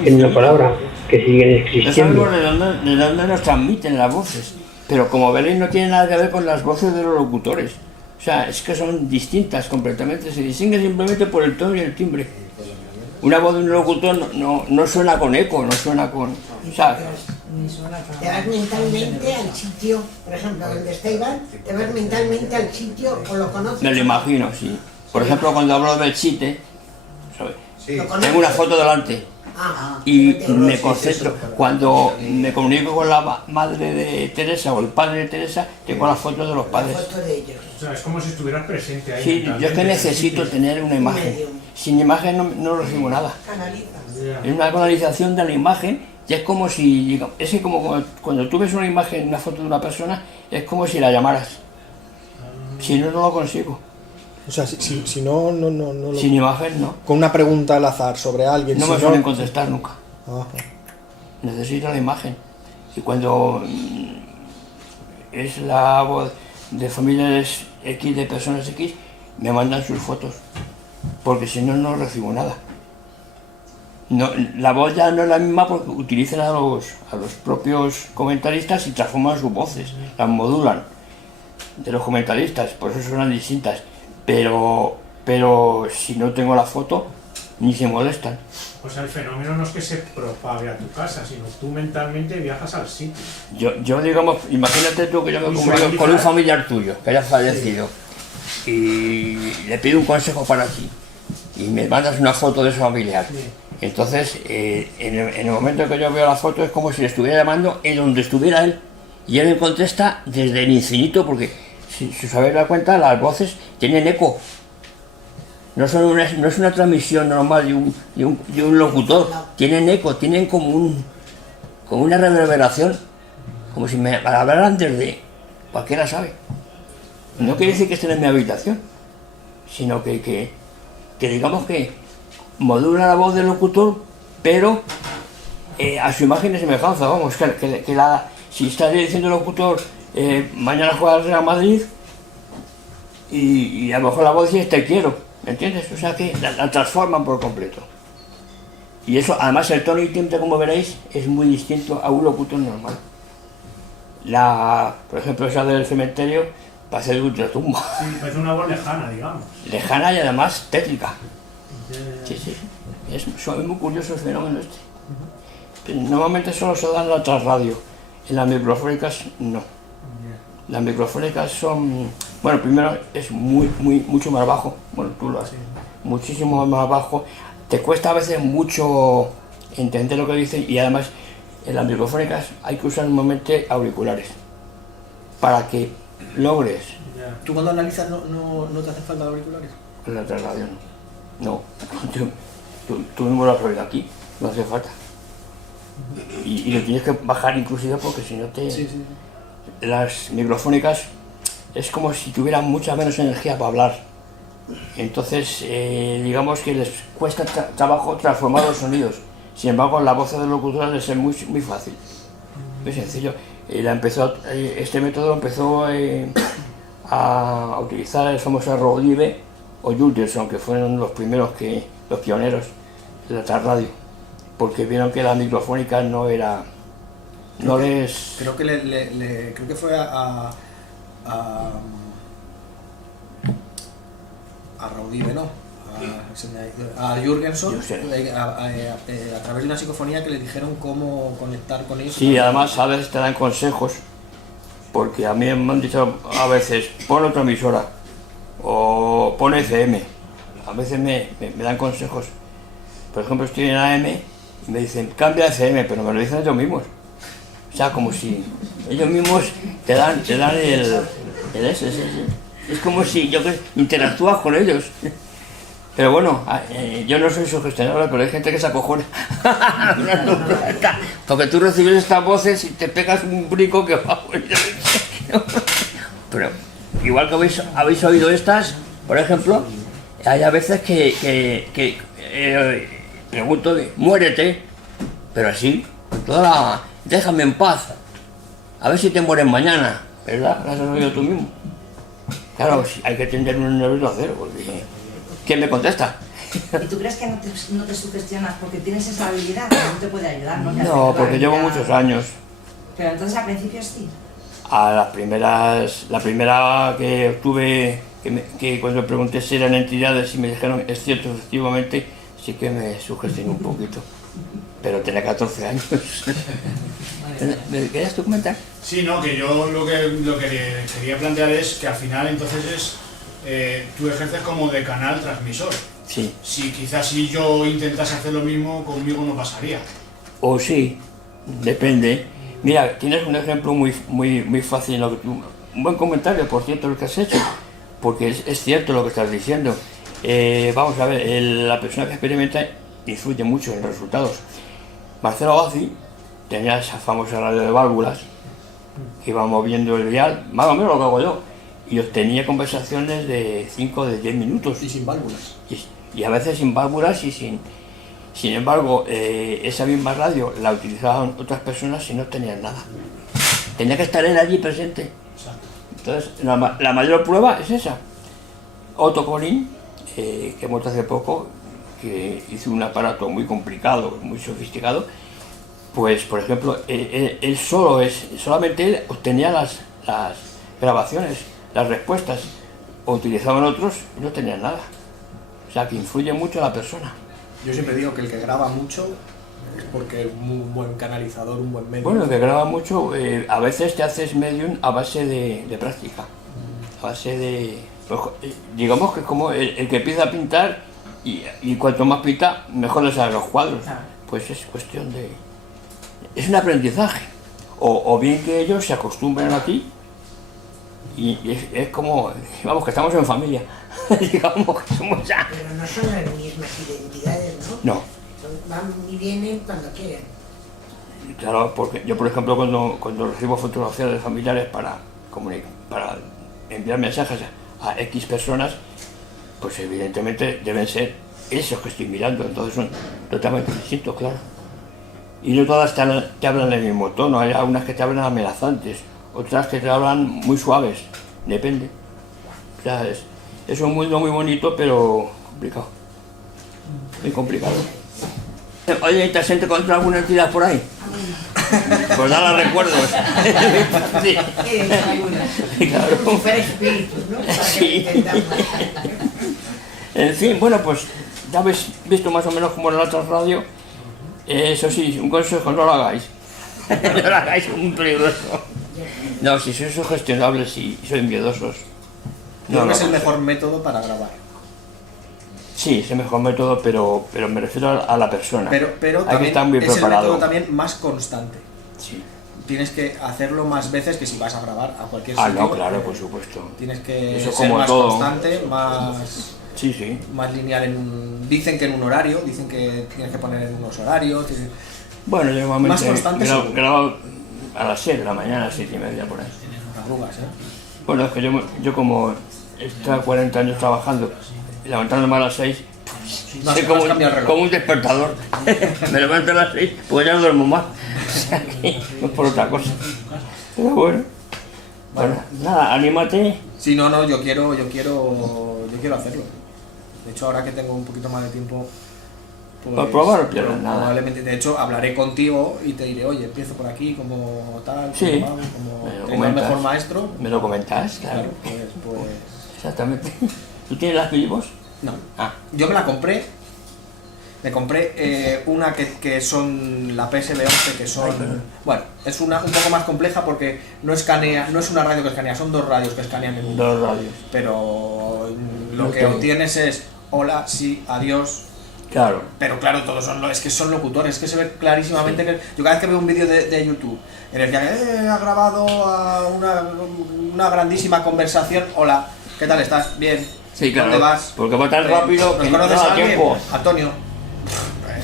En una palabra, que siguen No existiendo. sabemos de dónde nos transmiten las voces, pero como veréis no tiene nada que ver con las voces de los locutores. O sea, es que son distintas completamente, se distinguen simplemente por el tono y el timbre. Una voz de un locutor no suena con eco, no suena con... O sea, Te vas mentalmente al sitio, por ejemplo, donde está Iván, te vas mentalmente al sitio o lo conoces. me lo imagino, sí. Por ejemplo, cuando hablo del chiste, ¿sabes? ¿Lo conoces? Tengo una foto delante Ah, y me concentro. Cuando me comunico con la madre de Teresa o el padre de Teresa, tengo las fotos de los la padres. foto de ellos. O sea, es como si estuvieras presente ahí. Sí, yo es que mentalmente, necesito sí, tener una imagen. Sin imagen no recibo nada. ya. Es una canalización de la imagen y es como si, digamos, es que como cuando tú ves una imagen, una foto de una persona, es como si la llamaras. Si no, no lo consigo. O sea, si no lo... Sin imagen, no. Con una pregunta al azar sobre alguien... No si me suelen contestar nunca. Ajá. Necesito la imagen. Y cuando es la voz de familias X, de personas X, me mandan sus fotos. Porque si no, no recibo nada. No, la voz ya no es la misma porque utilizan a los propios comentaristas y transforman sus voces, las modulan de los comentaristas, por eso suenan distintas. Pero si no tengo la foto, ni se molestan. O sea, el fenómeno no es que se propague a tu casa, sino tú mentalmente viajas al sitio. Yo digamos, imagínate tú que yo me comunico con un familiar tuyo que haya fallecido y le pido un consejo para ti y me mandas una foto de ese familiar. Entonces, en el momento que yo veo la foto es como si le estuviera llamando en donde estuviera él y él me contesta desde el infinito, porque si os habéis dado cuenta, las voces tienen eco. No es una transmisión normal de un locutor, tienen eco, tienen como una reverberación, como si me hablaran desde cualquiera sabe. No quiere decir que estén en mi habitación, sino que digamos que modula la voz del locutor, pero a su imagen y semejanza, vamos, si está diciendo el locutor mañana juega el Real Madrid y a lo mejor la voz dice te quiero, ¿me entiendes? O sea que la transforman por completo. Y eso, además el tono y timbre, como veréis, es muy distinto a un locutor normal. Por ejemplo, esa del cementerio parece de ultratumba. Sí, parece una voz lejana, digamos. Lejana y además tétrica. Sí. Es muy curioso el fenómeno este. Pero normalmente solo se da en la transradio. En las microfónicas no. Las microfónicas son... Bueno, primero es mucho más bajo. Bueno, tú lo haces. Muchísimo más bajo. te cuesta a veces mucho entender lo que dicen, y además en las microfónicas hay que usar normalmente auriculares para que logres. ¿Tú cuando analizas no te hacen falta auriculares? En la otra radio no. Tú mismo lo has oído aquí, no hace falta. Y lo tienes que bajar inclusive porque si no te... Sí. Las microfónicas es como si tuvieran mucha menos energía para hablar. Entonces, digamos que les cuesta trabajo transformar los sonidos. Sin embargo, la voz del locutor les es muy fácil, muy sencillo. Este método empezó a utilizar el famoso Rodive o Julderson, que fueron los pioneros de la radio, porque vieron que la microfónica no les... Creo que fue a Raudive, ¿no? A Jürgenson, a través de una psicofonía que le dijeron cómo conectar con ellos. Sí, además a veces te dan consejos, porque a mí me han dicho a veces, pon otra emisora, o pon FM. A veces me dan consejos. Por ejemplo, estoy en AM y me dicen, cambia FM, pero me lo dicen ellos mismos. O sea, como si ellos mismos te dan el ese. Es como si interactúas con ellos. Pero bueno, yo no soy sugestionable, pero hay gente que se acojona. Porque tú recibes estas voces y te pegas un brico que va. Pero igual que habéis oído estas, por ejemplo, hay a veces que pregunto, muérete, pero así, déjame en paz, a ver si te mueres mañana, ¿verdad? Lo has oído tú mismo. Claro, hay que tener un nervio cero, porque ¿quién me contesta? ¿Y tú crees que no te sugestionas porque tienes esa habilidad que no te puede ayudar? No, porque llevo muchos años. Pero entonces al principio sí. La primera que tuve, que cuando pregunté si eran entidades y me dijeron es cierto, efectivamente, sí que me sugestioné un poquito. Pero tenía 14 años. ¿Me querías tú comentar? Sí, no, que yo lo que quería plantear es que al final entonces tú ejerces como de canal transmisor. Sí. Quizás si yo intentase hacer lo mismo, conmigo no pasaría. O sí, depende. Mira, tienes un ejemplo muy fácil, un buen comentario, por cierto, lo que has hecho, porque es cierto lo que estás diciendo. Vamos a ver, la persona que experimenta influye mucho en los resultados. Marcelo Bazzi tenía esa famosa radio de válvulas, que iba moviendo el dial, más o menos lo que hago yo, y obtenía conversaciones de 5 o de 10 minutos. Y sin válvulas. Y a veces sin válvulas y sin... Sin embargo, esa misma radio la utilizaban otras personas y no tenían nada. Tenía que estar él allí presente. Entonces, la mayor prueba es esa. Otto Collin, que hemos hace poco, que hizo un aparato muy complicado, muy sofisticado, pues, por ejemplo, solamente él obtenía las grabaciones, las respuestas, o utilizaban otros y no tenían nada. O sea, que influye mucho a la persona. Yo siempre digo que el que graba mucho es porque es un buen canalizador, un buen medium. Bueno, el que graba mucho, a veces te haces medium a base de práctica, a base de... digamos que es como el que empieza a pintar y cuanto más pinta, mejor le salen los cuadros. Pues es cuestión de... es un aprendizaje. O bien que ellos se acostumbren a ti y es como, vamos, que estamos en familia. Digamos que somos ya. Pero no son las mismas identidades, ¿no? No. Van y vienen cuando quieren. Claro, porque yo, por ejemplo, cuando recibo fotografías de familiares para enviar mensajes a X personas, pues evidentemente deben ser esos que estoy mirando, entonces son totalmente distintos, claro. Y no todas te hablan en el mismo tono, hay algunas que te hablan amenazantes, otras que te hablan muy suaves, depende. O sea, es un mundo muy bonito, pero complicado. Muy complicado. Oye, ¿te has encontrado alguna entidad por ahí? Pues nada, recuerdos. Sí. Claro. Como si fuera espíritu, ¿no? Para que lo entendamos. En fin, bueno, pues ya habéis visto más o menos cómo en la otra radio. Eso sí, un consejo, no lo hagáis. No lo hagáis, es muy peligroso. No, si sois sugestionables y sois miedosos. Creo que es el mejor método para grabar. Sí, es el mejor método, pero me refiero a la persona. Pero hay también que estar muy es el preparado. método también más constante. Sí. Tienes que hacerlo más veces que si vas a grabar a cualquier Ah, sitio. no, claro, por supuesto. Tienes que Eso ser como más todo. constante, más... Sí, sí. Más lineal dicen que en un horario, dicen que tienes que poner en unos horarios. Bueno, yo normalmente Más constante seguro. grabo a las 6 de la mañana, 7:30 por ahí. Arrugas, Bueno, es que yo como he estado 40 años trabajando y levantándome a las 6, No soy has como, cambiado el reloj. como un despertador. Me levanto a las 6, pues ya no duermo más. O sea que no es por otra cosa. Pero bueno. Bueno, nada, anímate. Sí, no, yo quiero hacerlo. De hecho, ahora que tengo un poquito más de tiempo, pues, Por probar no pierdes nada. probablemente, de hecho, hablaré contigo y te diré, oye, empiezo por aquí, como tal, Sí. como Me lo tengo el mejor comentas. maestro. Me lo comentas, claro. Pues, Exactamente. ¿Tú tienes las Philips? no. Ah, Yo me la compré. Me compré una que son la PSL11, que son... Bueno, es una un poco más compleja porque no escanea, no es una radio que escanea, son dos radios que escanean en uno. dos radios. Pero lo No que tengo. obtienes es hola, sí, adiós. Claro. Pero claro, todos es que son locutores, es que se ve clarísimamente que... Yo cada vez que veo un vídeo de YouTube en el que ha grabado a una grandísima conversación, hola, ¿qué tal estás? Bien. Sí, claro. ¿Dónde vas? Porque va tan rápido ¿Nos que no conoces a da alguien? tiempo. Antonio.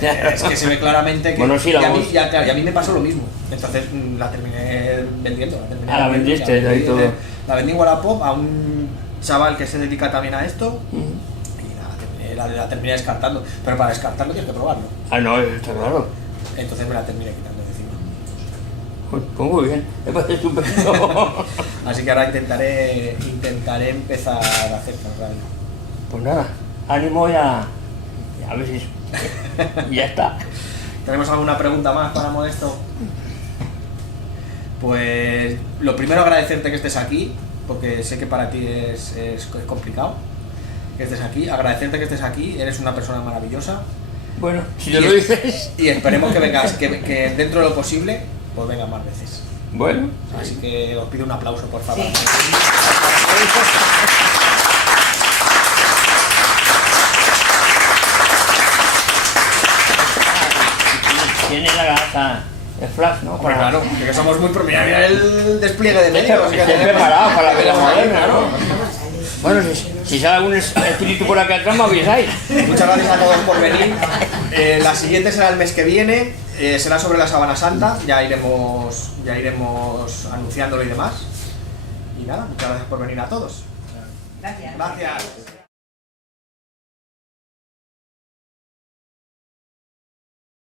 Es que se ve claramente que... Bueno, sí, y, la a mí, voz. y a mí me pasó lo mismo. Entonces la terminé vendiendo. La vendiste, ahí todo. La vendí en Wallapop a un chaval que se dedica también a esto. Y nada, la terminé descartando. Pero para descartarlo tienes que probarlo. Ah, no, está claro. Entonces me la terminé quitando de encima. Pues muy bien, me parece estupendo. Así que ahora intentaré empezar a hacer radio. Pues nada, ánimo ya. A ver si. Y ya está. ¿Tenemos alguna pregunta más para Modesto? Pues lo primero agradecerte que estés aquí, porque sé que para ti es complicado que estés aquí. Agradecerte que estés aquí, eres una persona maravillosa. Bueno, si te lo dices. Y esperemos que vengas, que dentro de lo posible, pues vengas más veces. Bueno. Así que os pido un aplauso, por favor. Sí. Tiene la gata, el flash, ¿no? Hombre, claro, que somos muy... Mira el despliegue de medios. que Estoy tenemos. preparado para la vida moderna, ¿no? Bueno, si sale algún espíritu por aquí atrás, me avisáis. Muchas gracias a todos por venir. La siguiente será el mes que viene, será sobre la Sábana Santa, ya iremos anunciándolo y demás. Y nada, muchas gracias por venir a todos. Gracias. Gracias.